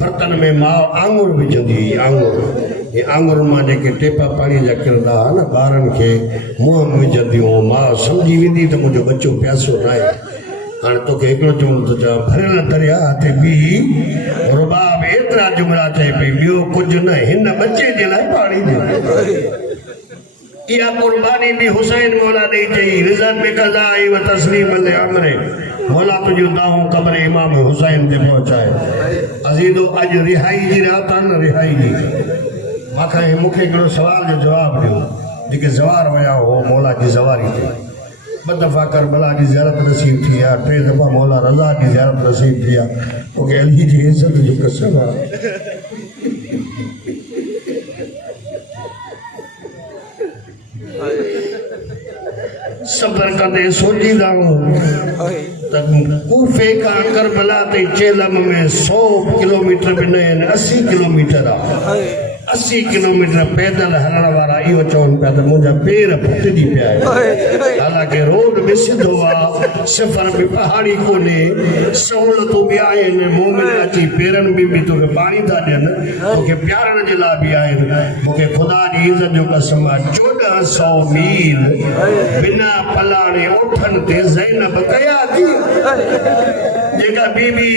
बर्तन में माउ आङुर विझंदी हुई आङुर ये आङुर मां जेके टेपा पाणी जा किरंदा हुआ न ॿारनि खे मुंहं में विझंदी हुओ माउ सम्झी वेंदी त मुंहिंजो बच्चो प्यासो न आहे। हाणे तोखे हिकिड़ो जुमिलो थो चवां भरियल दरिया ते बि रुबाब एतिरा जुमिला चए पई ॿियो कुझु न हिन बच्चे जे लाइ पाणी ॾियो। इहा कुर्बानी भी हुसैन मौला ॾेई चई रिज़त में कज़ा आई व तस्लीम ले अमरे मौला तुंहिंजो दाहो कब्र इमाम हुसैन ते पहुचाए। अज़ीज़ो अॼु रिहाई जी रात आहे न रिहाई जी मूंखे हिकिड़ो सुवाल जो जवाबु ॾियो जेके ज़वार विया हो मौला जी ज़वारी ते 2 दफ़ा करबला जी ज़ियारत नसीब थी आहे 3 दफ़ा मौला रज़ा जी ज़ियारत नसीब थी आहे तोखे अली जी इज़त जो कसम आहे। सबर कंदे सोचींदा त कूफे खां करबला ते चेलम में 100 किलोमीटर बि न आहिनि 80 किलोमीटर आहे 80 किलोमीटर पैदल हलण वारा इहो चवनि पिया त मुंहिंजा पेर फुटजी पिया आहिनि। हालांकि रोड बि सिधो आहे सफ़र बि पहाड़ी कोन्हे सहूलियतूं बि आहिनि मुंहुं में अची पेरनि बि तोखे पाणी था ॾियनि तोखे प्यारण जे लाइ बि आहिनि। मूंखे ख़ुदा जी इज़त जो कसम आहे 1400 मील बिना पलाणे ओठनि ते ज़ैनब कया थी जेका बीबी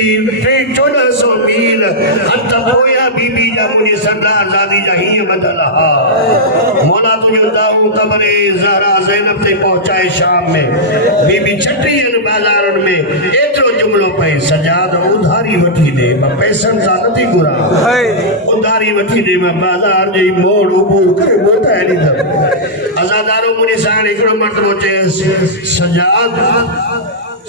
1400 मील हथ पोयां बीबी जा मुंहिंजे सरदार ज़ादी जा हीअं बदल हा मौला तुंहिंजो दाऊं कब्र ज़हरा ज़ैनब ते पहुचाए शाम में बीबी छटी आहिनि बाज़ारनि में एतिरो जुमिलो पए सजाद उधारी वठी ॾे मां पैसनि सां नथी घुरां उधारी वठी ॾे मां बाज़ार जी मोड़ उबूर करे मोटाए ॾींदमि। अज़ादारो मुंहिंजे साण हिकिड़ो मरतबो चयसि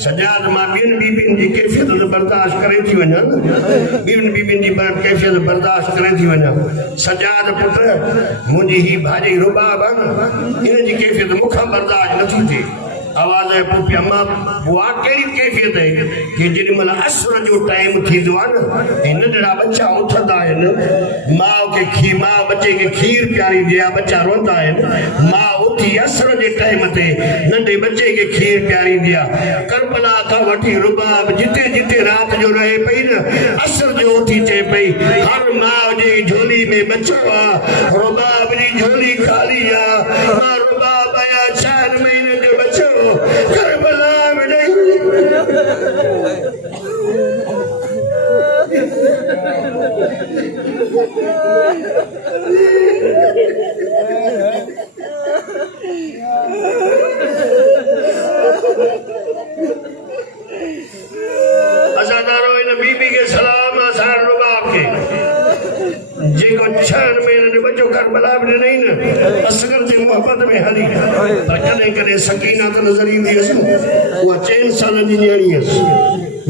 सजाद मां ॿियनि बीबियुनि जी कैफ़ियत बर्दाश्त करे थी वञा ॿियनि बीबियुनि जी कैफ़ियत बर्दाश्त करे थी वञा सजाद पुट मुंहिंजी ही भाॼी रुबाब आहे न हिन जी कैफ़ियत मूंखां बर्दाश्त नथी थिए। आवाज़ पुपी अम्मा बुआ कहिड़ी कैफ़ियत आहे कि जेॾी महिल असर जो टाइम थींदो आहे न ऐं नंढड़ा बच्चा उथंदा आहिनि माउ बच्चे खे खीर पियारींदी आहे बच्चा रोंदा आहिनि माउ उथी असर जे टाइम ते नंढे बच्चे खे खीर पियारींदी आहे। करबला खां वठी रुबाब जिते जिते राति जो रहे पई न असर जो उथी चए पई हर माउ जी झोली में बच्चो आहे रुबाब जी झोली ख़ाली आहे मां रुबाब आया 4 महीने जो बच्चो करबला में नहीं। अज़ादारो इन बीबी के सलाम आसान रुबाब के जेको 6 महीने जो बच्चो करबला में नहीं न असगर जे मोहब्बत में हली पर कॾहिं कॾहिं सकीना त नज़र ईंदी हुअसि उहा 4 सालनि जी न्याणी हुअसि।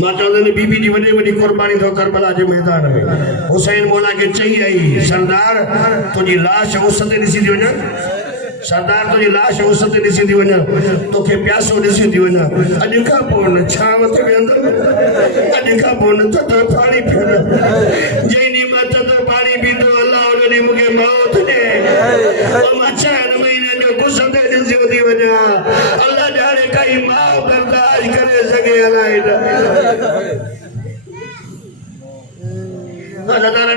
मां चवंदुमि बीबी जी वॾे वॾी कुर्बानी अथव करबला जे मैदान में हुसैन मौला खे चई आई सरदार तुंहिंजी लाश उस ते ॾिसी थी वञा सरदार तुंहिंजी लाश उस ते ॾिसी थी वञा तोखे प्यासो ॾिसी थी वञा अॼु खां पोइ न छांव ते वेहंदुमि अॼु खां पोइ न थधो पाणी पीअंदुमि जंहिं ॾींहुं मां थधो पाणी पीतो अलाह उन ॾींहुं मूंखे मौत ॾे मां 4 महीने जो गुस ते ॾिसी थी वञा अलाह ॼाणे काई माउ बर्दाश्त करे सघे अलाए न।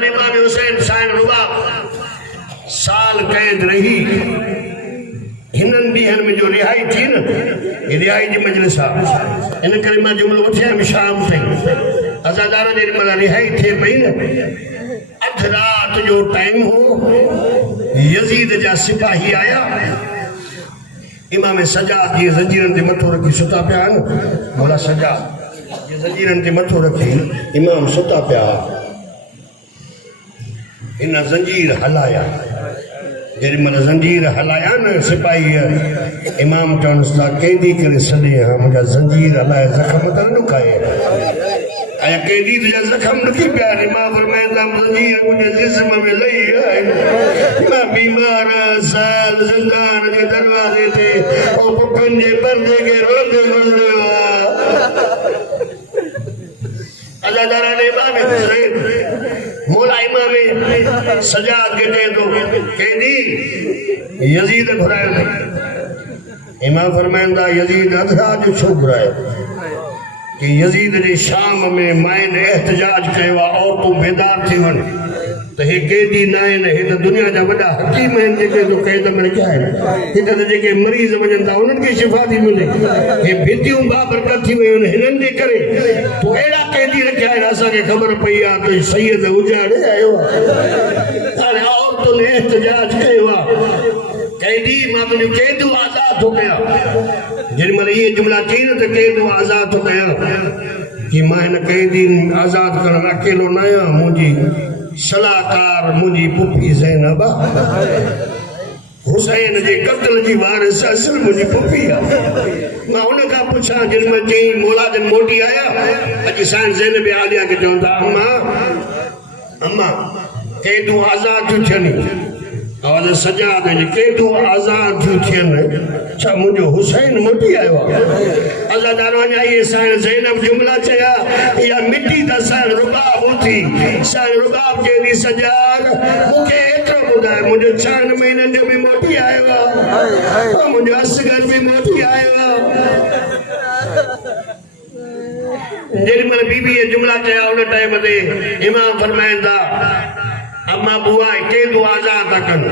इमाम हुसैन साईं रुबाब साल कैद रही हिननि ॾींहंनि में जो रिहाई थी न रिहाई जी मजलिस आहे इन करे मां जुमिलो वठी आयुमि शाम ताईं। अज़ादार जेॾी महिल रिहाई थिए पई न अधु राति जो टाइम हो यज़ीद जा सिपाही आया इमाम सजाद जी ज़ंजीरनि ते मथो रखी सुता पिया आहिनि मौला सजाद जी ज़ंजीरनि ते मथो रखी इमाम सुता पिया इन ज़ंजीर हलाया जेॾी महिल ज़ंजीर हलाया न सिपाही इमाम चवनिसि था कैदी करे छॾे हा मुंहिंजा ज़ंजीर हलाए ज़ख़्म त न ॾुखाए ऐं कैदी जा ज़ख़्म ॾुखी पिया आहिनि इमाम फरमाईंदा ज़ंजीर मुंहिंजे जिस्म में लही आहिनि मां बीमार साल ज़िंदान जे दरवाज़े ते ओ बुखनि जे पर्दे खे रोज़ गुज़रियो अज़ादारान इमाम हुसैन मौला इमाम सजाद के चए थो कैदी यजीद घुरायो अथई इमाम फरमाईंदा यजीद अधरा जो छो घुरायो कि यजीद जे शाम में माइन एहतजाज कयो आहे औरतूं बेदार थी वञ त हे कैदी न आहिनि हे त दुनिया जा वॾा हकीम आहिनि जेके तो कैद में रखिया आहिनि हिते त जेके मरीज़ वञनि था उन्हनि खे शिफ़ा थी मिले हे भितियूं बाबरकत थी वियूं आहिनि हिननि जे करे तूं अहिड़ा कैदी रखिया आहिनि असांखे ख़बर पई आहे त सैयद उजाड़े आयो आहे हाणे औरतुनि एहतजाज कयो आहे कैदी मां तुंहिंजूं कैदियूं आज़ाद थो कयां जेॾी महिल इहे जुमिला चई न त कैदियूं आज़ाद थो कयां कि मां हिन कैदी आज़ाद करणु अकेलो न आहियां मुंहिंजी सलाहकार मुंहिंजी पुफी ज़ैनब हुसैन जे क़त्ल जी वारिस असुल मुंहिंजी पुफी आहे मां हुन खां पुछां जेॾी महिल चई मौला जन मोटी आया अॼु साईं ज़ैनब आलिया खे चवनि था अम्मा कैदूं आज़ाद थियूं थियनि आवाज़ सजाद कैदूं आज़ाद थियूं थियनि छा मुंहिंजो हुसैन मोटी आयो आहे अज़ादारो अञा इहे साईं ज़ैनब जुमिला चया इहा मिटी त साईं रुबाब उथी साईं रुबाब चई सजाद मूंखे एतिरो ॿुधाए मुंहिंजो 6 महीननि जो बि मोटी आयो आहे मुंहिंजो असगर बि मोटी आयो आहे जेॾी महिल बीबी जुमिला चया उन टाइम ते इमाम फरमाईंदा अम्मा बुआ कैदूं आज़ाद था कनि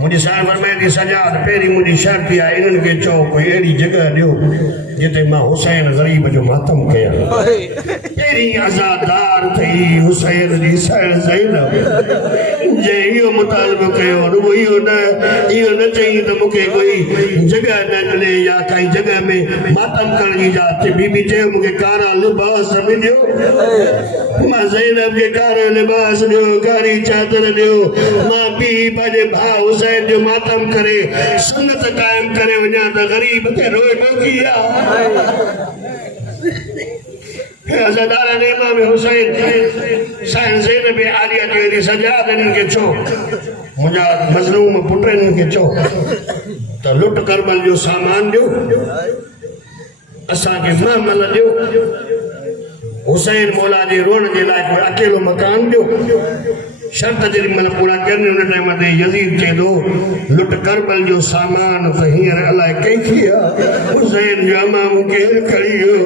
मुंहिंजी साईं फरमाईंदी सजाद पहिरीं मुंहिंजी शर्त आहे इन्हनि खे चओ कोई अहिड़ी जॻह ॾियो जिते मां हुसैन ग़रीब जो मातम कयां पहिरीं आज़ादार थई हुसैन जी साईं ज़ैनब जे इहो मुतालबो कयो रुगो इहो न चई त मूंखे कोई जॻह न ॾिने या काई जॻह में मातम करण जी इजाज़त बीबी चयो मूंखे कारा लिबास बि ॾियो मां ज़ैनब खे कारो लिबास ॾियो कारी चादर ॾियो मां बि पंहिंजे भाउ हुसैन जो मातम करे सुन्नत क़ाइम करे वञा त ग़रीब खे रोए ॾोकी आहे अज़ादारान इमाम हुसैन साईं ज़ैनब आलिया चई सजाद इन्हनि खे चओ मुंहिंजा मज़लूम पुट इन्हनि खे चओ त लुट करबल जो सामान ॾियो असांखे महमल ॾियो हुसैन मौला जे रोअण जे लाइ कोई अकेलो मकान ॾियो शर्त जेॾी महिल पूरा कनि उन टाइम ते यज़ीद चए थो लुट करबल जो सामान त हींअर अलाए कंहिंखे आहे हुसैन जो अमाम केरु खणी वियो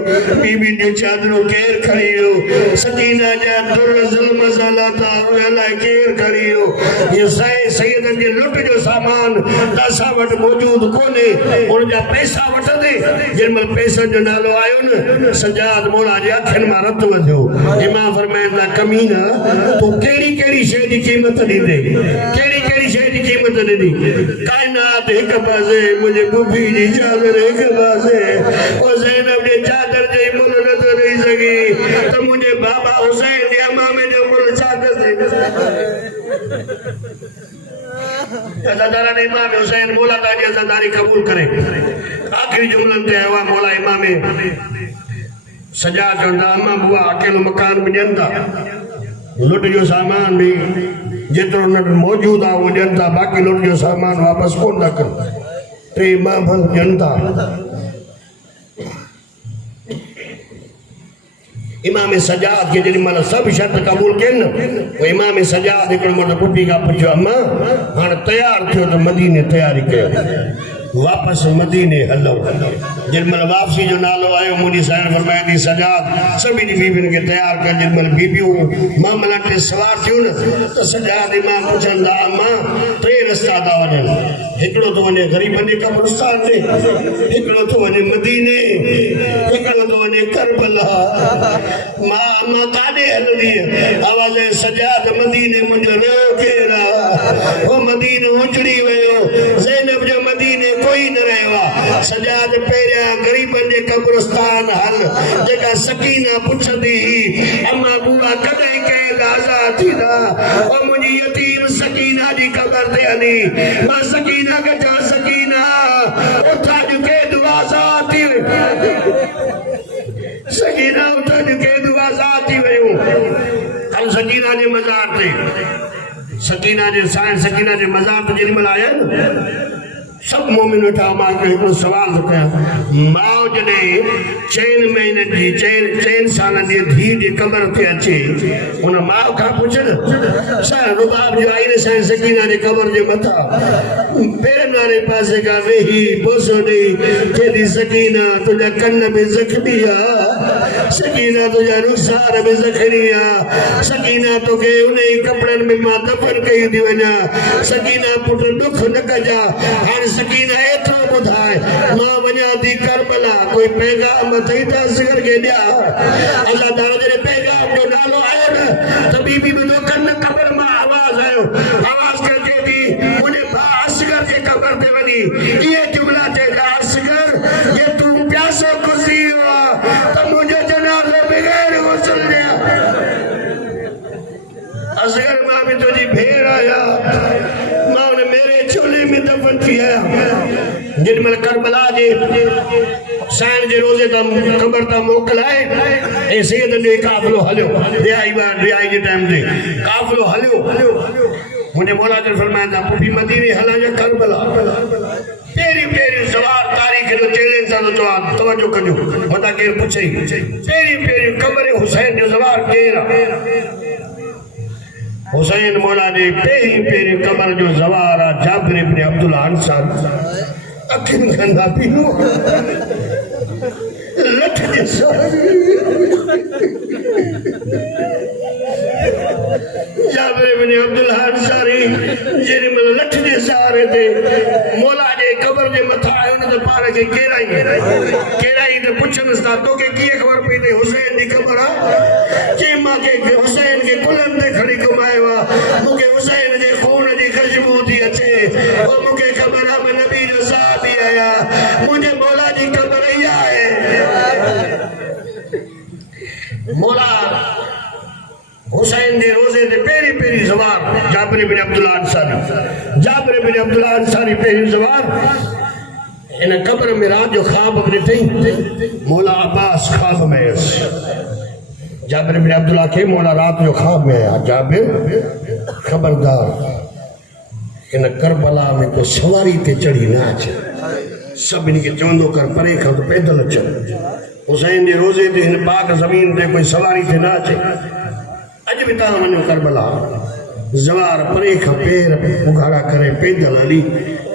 बीबी जूं चादरूं केरु खणी वियो सकीना जा दुर ज़ुल्म ज़लाता उहे अलाए केरु खणी वियो इहो साईं सैयदनि जे लुट जो सामान त असां वटि मौजूदु कोन्हे उन जा पैसा वठंदे जेॾी महिल पैसनि जो नालो आयो न सजाद मौला जे अखियुनि मां रत वधियो इमाम फरमाईंदा कमीना तूं कहिड़ी कहिड़ी शइ जी क़ीमत ॾींदे कहिड़ी शइ जी क़ीमत ॾिनी काइनात हिकु पासे मुंहिंजी पुफी जी चादर हिकु पासे ओ ज़ैनब जे चादर जे मुल नथो ॾेई सघी त मुंहिंजे बाबा हुसैन जे अमामे जो मुल छा कंदे अज़ादारान इमाम हुसैन मौला तव्हांजी अज़ादारी क़बूल करे आख़िरी जुमलनि ते आयो आहे मौला इमाम सजा चवंदा अम्मा बुआ अकेलो मकान बि ॾियनि था लुट जो सामान भी जेतिरो मौजूद आहे उहो ॾियनि था बाक़ी लुट जो सामान वापसि कोन था कनि 3 महफ़ल ॾियनि था इमाम सजाद खे जेॾी महिल सभु शर्त क़बूल कयनि न पोइ इमाम सजाद हिकिड़ो मतिलबु पुफी खां पुछियो अम्मा हाणे तयारु थियो त मदीने तयारी कयो वापसि मदीने हलो जेॾी महिल वापसी जो नालो आयो मुंहिंजी साईं फरमाईंदी सजाद सभिनी बीबियुनि खे तयारु कर जेॾी महिल बीबियूं मामलनि ते सवार थियूं न त सजाद इमाम पुछनि था अम्मा 3 रस्ता था वञनि हिकिड़ो थो वञे ग़रीबनि जे क़ब्रिस्तान ते हिकिड़ो थो वञे मदीने हिकिड़ो थो वञे करबला मां काॾे हलंदी आवाज़ सजाद मदीने मुंहिंजो न केरु आहे उहो मदीनो उजड़ी वियो ज़ैनब जो मदीने कोई न रहियो आहे सजाद पहिरियां ग़रीबनि जे क़ब्रिस्तान हल जेका सकीना पुछंदी अम्मा बुआ कॾहिं कयल आज़ाद थी ना और मुझे यतीम सकीना जी कबर ते हली मां सकीना के जा सकीना उठा जुके दुआ साथी सकीना उठा जुके दुआ साथी वयो हम सकीना जे मज़ार ते सकीना जे साईं सकीना जे मज़ार ते जेॾी महिल आया न सब मोमिन उठा मां के हिकिड़ो सवाल थो कयां मां जॾहिं 4 महीननि जी 4 सालनि जी धीउ जी कबर ते अचे उन माउ खां पुछ न साईं रुबाब जो आई न साईं सकीना जे कबर जे मथां पेरनि वारे पासे खां वेही बोसो ॾेई चएथी सकीना तुंहिंजा कन में ज़ख़्मी आहे सकीना तुंहिंजा रुख़सार में ज़ख़्मी आहे सकीना तोखे उन ई कपिड़नि में मां दफ़न कई थी वञा सकीना पुट दुख न कजां हाणे सकीना एतिरो ॿुधाए मां वञा थी करबला कोई पैगाम अथई त असगर खे ॾिया अल्लाह ताला जॾहिं पैगाम जो नालो आयो न त बीबी ॿुधो कन कबर मां आवाज़ आयो आवाज़ करे चए थी मुंहिंजे भाउ असगर जे कबर ते वञी इहे जुमला चइजा असगर जे तूं प्यासो गुज़री वियो आहे त मुंहिंजो जनाज़ो बग़ैर गुसल ॾिया असगर मां बि तुंहिंजी भेण आहियां मां उन मेरे चोले में दफन थी आया जेॾी महिल करबला जे साईं जे रोज़े तां कबर तां मोकिलाए ऐं सैयदनि जो काफ़िलो हलियो रिहाई जे टाइम ते काफ़िलो हलियो मुंहिंजे मौला जन फरमाइनि था पुफी मदीने हलां या करबला पहिरीं सवाल तारीख़ जो चैलेंज सां थो चवां तवजो कजो मथां केरु पुछई पहिरीं कबर हुसैन जो सवाल केरु आहे हुसैन मौला ने पहिरीं कबर जो ज़वार आहे जाबिर इब्न अब्दुल्लाह अंसारी अखियुनि खां नापीनो लठ जे जाबिर इब्न अब्दुल्लाह अंसारी जेॾी महिल लठ जे सहारे ते मौला जे कबर जे मथां आयो न त पाण खे केराई त पुछनिसि था तोखे कीअं ख़बर पई त हुसैन जी कबर आहे चई मूंखे हुसैन खे कुलनि ते खणी घुमायो आहे मूंखे हुसैन जे खून जी ख़ुशबू थी अचे और मूंखे ख़बर आहे मां नबी जो साहबी आहियां मुंहिंजे मौला जी कबर इहा आहे मौला हुसैन जे रोज़े ते पहिरीं ज़वार जाबिर इब्न अब्दुल्लाह अंसारी पहिरीं ज़वार इन कबर में रात जो ख्वाब ॾिठई मौला अब्बास ख्वाब में आयुसि जाबिर इब्न अब्दुल्लाह के मौला रात जो ख्वाब में आया जाबिर खबरदार इन करबला में को सवारी ते चढ़ी न अचे सभिनी खे चवंदो कर परे खां तो पैदल अच हुसैन जे रोज़े ते हिन पाक ज़मीन ते कोई सवारी ते न अचे अॼु बि तव्हां वञो करबला ज़वार परे खां पेर उघाड़ा करे पैदल हली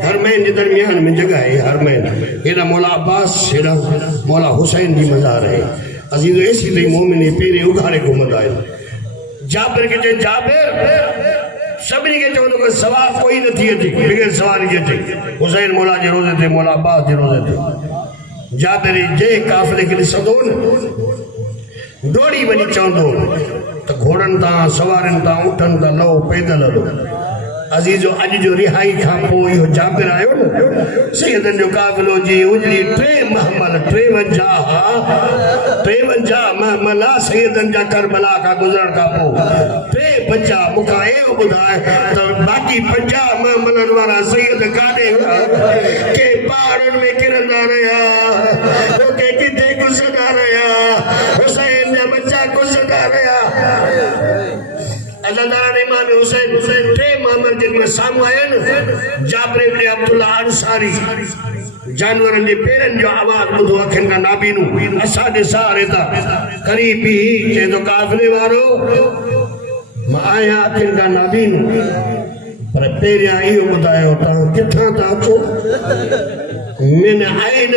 हरमैन जे दरमियान में जगह है हरमैन हेॾा मौला अब्बास हेॾा मौला हुसैन जी मज़ार है अज़ीज़ ऐसी तई मोमिन पेरे उघाड़े घुमंदा आहिनि जाबिर खे चए जाबिर सभिनी खे चवंदो कोई सवार कोई नथी अचे बग़ैर सवारी जे अचे हुसैन मौला जे रोज़े ते मौला अब्बास जे रोज़े ते जाबिर जे काफ़िले खे ॾिसंदो न दौड़ी वञी चवंदो त घोड़नि तां सवारनि तां उठनि तां लहो पैदल हलो अज़ीज़ो अॼु जो रिहाई खां पोइ इहो जाबिर आयो न सैयदनि जो काफ़िलो जी उजड़ी 53 महमल सैयदनि जा करबला खां गुज़रण खां पोइ 3 बचा मूंखां इहो ॿुधाए त बाक़ी 50 महमलनि वारा सैयद काॾे के पहाड़नि में किरंदा रहिया के किथे गुज़रंदा रहिया हुसैन जा बच्चा गुज़रंदा रहिया अल्लाह ताला ने इमाम हुसैन 3 महमल जिन साम्हूं आया न जाबिर इब्न अब्दुल्लाह अंसारी जानवरनि जे पेरनि जो आवाज़ ॿुधो अखियुनि खां नाबीनू असां जे सहारे तां क़रीब बि चए थो काफ़िले वारो मां आहियां अखियुनि खां नाबीनू पर पहिरियां इहो ॿुधायो तव्हां किथां था अचो मिन आइन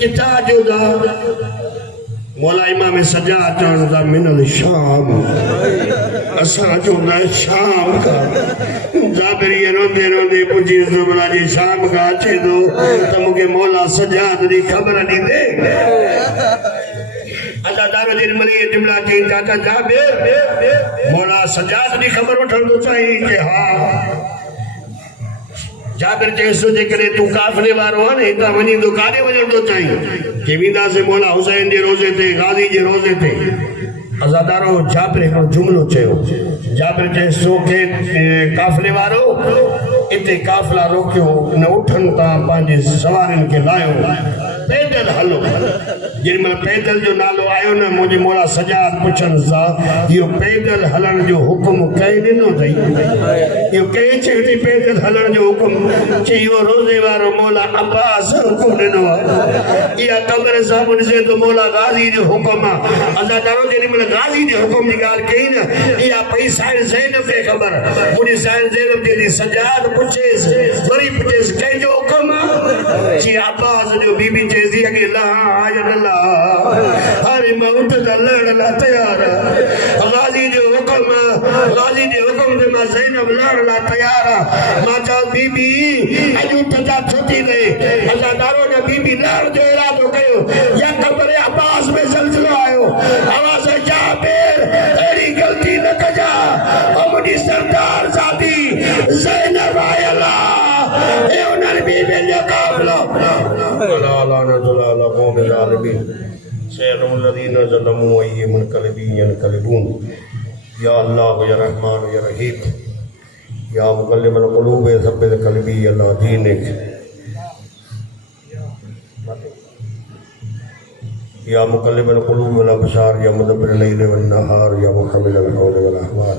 किथां जो था मौला इमाम सजाद चवनि था मिनल शाम असां चवंदा शाम खां जाबिर रोंदे रोंदे पुछी ज़ुमरा जी शाम खां अचे थो त मूंखे मौला सजाद जी ख़बर ॾींदे अल्लाह ताला जे मली जुमला चई चाचा जाबिर मौला सजाद जी ख़बर वठण थो चाहीं कि हा जाबिर चएसि जेकॾहिं तूं काफ़िले वारो आहे न हितां वञी तो काॾे वञण थो चाहीं कि वेंदासीं मौला हुसैन जे रोज़े ते गाज़ी जे रोज़े ते अज़ादारो जाबिर हिकिड़ो जुमिलो चयो। जाबिर चए सोखे काफ़िले वारो इते काफ़िला रोकियो, न उठनि था पंहिंजे सवारियुनि खे लाहियो, पैदल हलो। जेॾीमहिल पैदल जो नालो आयो न, मुंहिंजे मौला सजाद पुछनि था इहो पैदल हलण जो हुकुम कंहिं ॾिनो अथई? इहो कंहिं चयो अथई पैदल हलण जो हुकुम? चई इहो रोज़े वारो मौला अब्बास हुकुम ॾिनो आहे। इहा कमर सां ॾिसे तो मौला गाज़ी जो हुकुम आहे। अज़ादारो जेॾीमहिल गाज़ी जे हुकुम जी ॻाल्हि कई न, इहा पई साईं ज़ैनब खे ख़बर। मुंहिंजी साईं ज़ैनब जॾहिं सजाद पुछेसि, वरी पुछेसि कंहिंजो हुकुम आहे? चई अब्बास जो। बीबी चएसि थी अॻे लहा या न लहा, हाणे मां उठ त लहण लाइ तयार आहे। गाज़ी जो हुकुम, गाज़ी जे हुकुम ते मां ज़ैनब लहण लाइ तयार आहे। मां चयो बीबी अॼु उठ जा छो थी गए? अज़ादारो न बीबी लहण जो इरादो कयो, या ख़बर आहे अब्बास में ज़ल्ज़लो आयो। आवाज़ जाबिर अहिड़ी ग़लती न कजा, मुंहिंजी सरदार ज़ादी ज़ैनब आयल आहे। उन्हनि बीबियुनि जो काफ़िलो अला लानतुल्लाह अला क़ौम ज़ालिमीन सयदुल्लज़ीना ज़लमू व मुनक़लिबीन यनक़लिबून। या अल्लाह या रहमान या रहीम या मुक़ल्लिबल क़ुलूब सब्बित क़ल्बी अला दीनिक या मुक़ल्लिबल क़ुलूब वल अबसार या मुदब्बिरल लैल वन नहार या मुहम्मिलल हौल वल अहवाल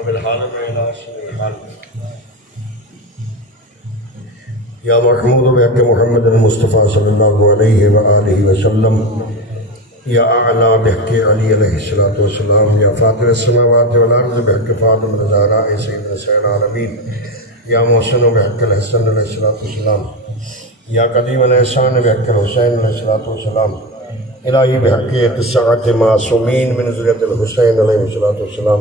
अबिल हाल इला अशरिल हाल या महमूद बिहक़ मुहम्मद मुस्तफ़ा सल्लल्लाहु अलैहि व आलिहि वसल्लम या आला बिहक़ अली अलैहिस्सलातु वस्सलाम या फातिर अस्समावाति वल अर्ज़ बिहक़ फातिमा ज़हरा सय्यिदना सैयद आलमीन या मुहसिन बिहक़ हसन अलैहिस्सलातु वस्सलाम या कदीम एहसान बिहक़ हुसैन अलैहिस्सलातु वस्सलाम इलाही बिहक़ तिस्अत मासूमीन मिन ज़ुर्रियतिल हुसैन अलैहिस्सलातु वस्सलाम।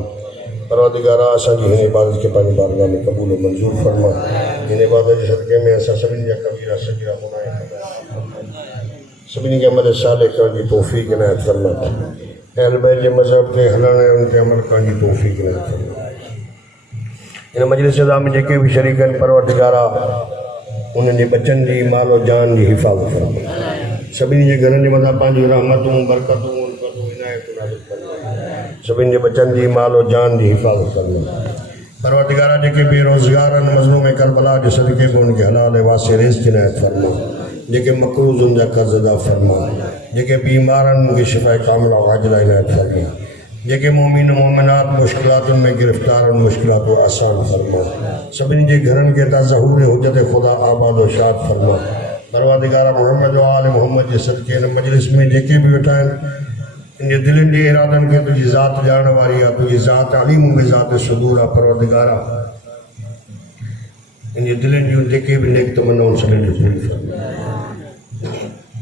परवरदिगारा असांजी हिन इबादत खे पंहिंजी बारगाह में क़बूल मंज़ूर फरमा। हिन इबादत जे सदक़े में असां सभिनी जा कबीरा सगीरा गुनाह सभिनी खे अमल सालिह करण जी तौफ़ीक़ इनायत फरमा। अहल बैत जे मज़हब ते हलण ऐं उन ते अमल करण जी तौफ़ीक़ इनायत फरमा। हिन मजलिस में जेके बि शरीक आहिनि, परवरदिगारा उन्हनि जे बचनि जी माल और जान जी हिफ़ाज़त फरमा। सभिनी जे घरनि जे मथां पंहिंजूं रहमतूं बरकतूं इनायतूं नाज़िल फरमा। सभिनी जे बचनि जी माल और जान जी हिफ़ाज़त फरमा। परवरदिगारा जेके बेरोज़गार आहिनि, मज़लूम करबला जे सदक़े में उनखे हलाल ऐं वासे रिज़्क़ इनायत फरमा। जेके मक़रूज़ उन जा कर्ज़ अदा फरमा। जेके बीमार आहिनि उनखे शिफ़ाए कामिला आजिला इनायत फरमा। जेके मोमिन मोमिनात मुश्किलातुनि में गिरफ़्तार आहिनि, मुश्किलातूं आसान फरमा। सभिनी जे घरनि खे ता ज़हूर हुज्जत ख़ुदा आबाद और शाद फरमा। परवरदिगारा मोहम्मद व आल मोहम्मद जे सदक़े हिन मजलिस में जेके बि वेठा आहिनि, इन दिलनि जे इरादनि खे तुंहिंजी ज़ात ॼाणण वारी आहे, तुंहिंजी ज़ात अलीम में ज़ात सुदूर आहे। परवरदिगारा इन दिलनि जूं जेके बि नेक तमन्नाऊं सभिनी खे पूरी फरमा।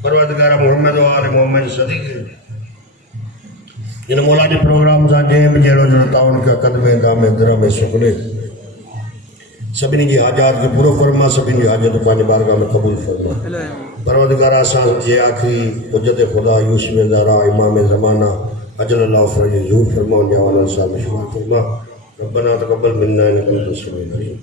परवरदिगारा मोहम्मद व आल मोहम्मद जे सदक़े इन मौला जे प्रोग्राम सां जंहिं बि जहिड़ो जहिड़ो ताउन कयो, क़दमे दामे दरमे सुखड़े सभिनी जी हाजात खे पूरो फरमा। सभिनी जी हाजत पंहिंजे बारगाह में क़बूल फरमा। परवरदिगारा असां जे आख़िरी हुज्जत ख़ुदा यूसुफ ज़हरा इमाम ज़माना अजलल्लाहु फ़रजहू ज़ूर फरमा। उन जवाननि सां मशहूर फरमा। रब्बना तक़ब्बल मिन्ना इन्नका अंतस समीउल अलीम।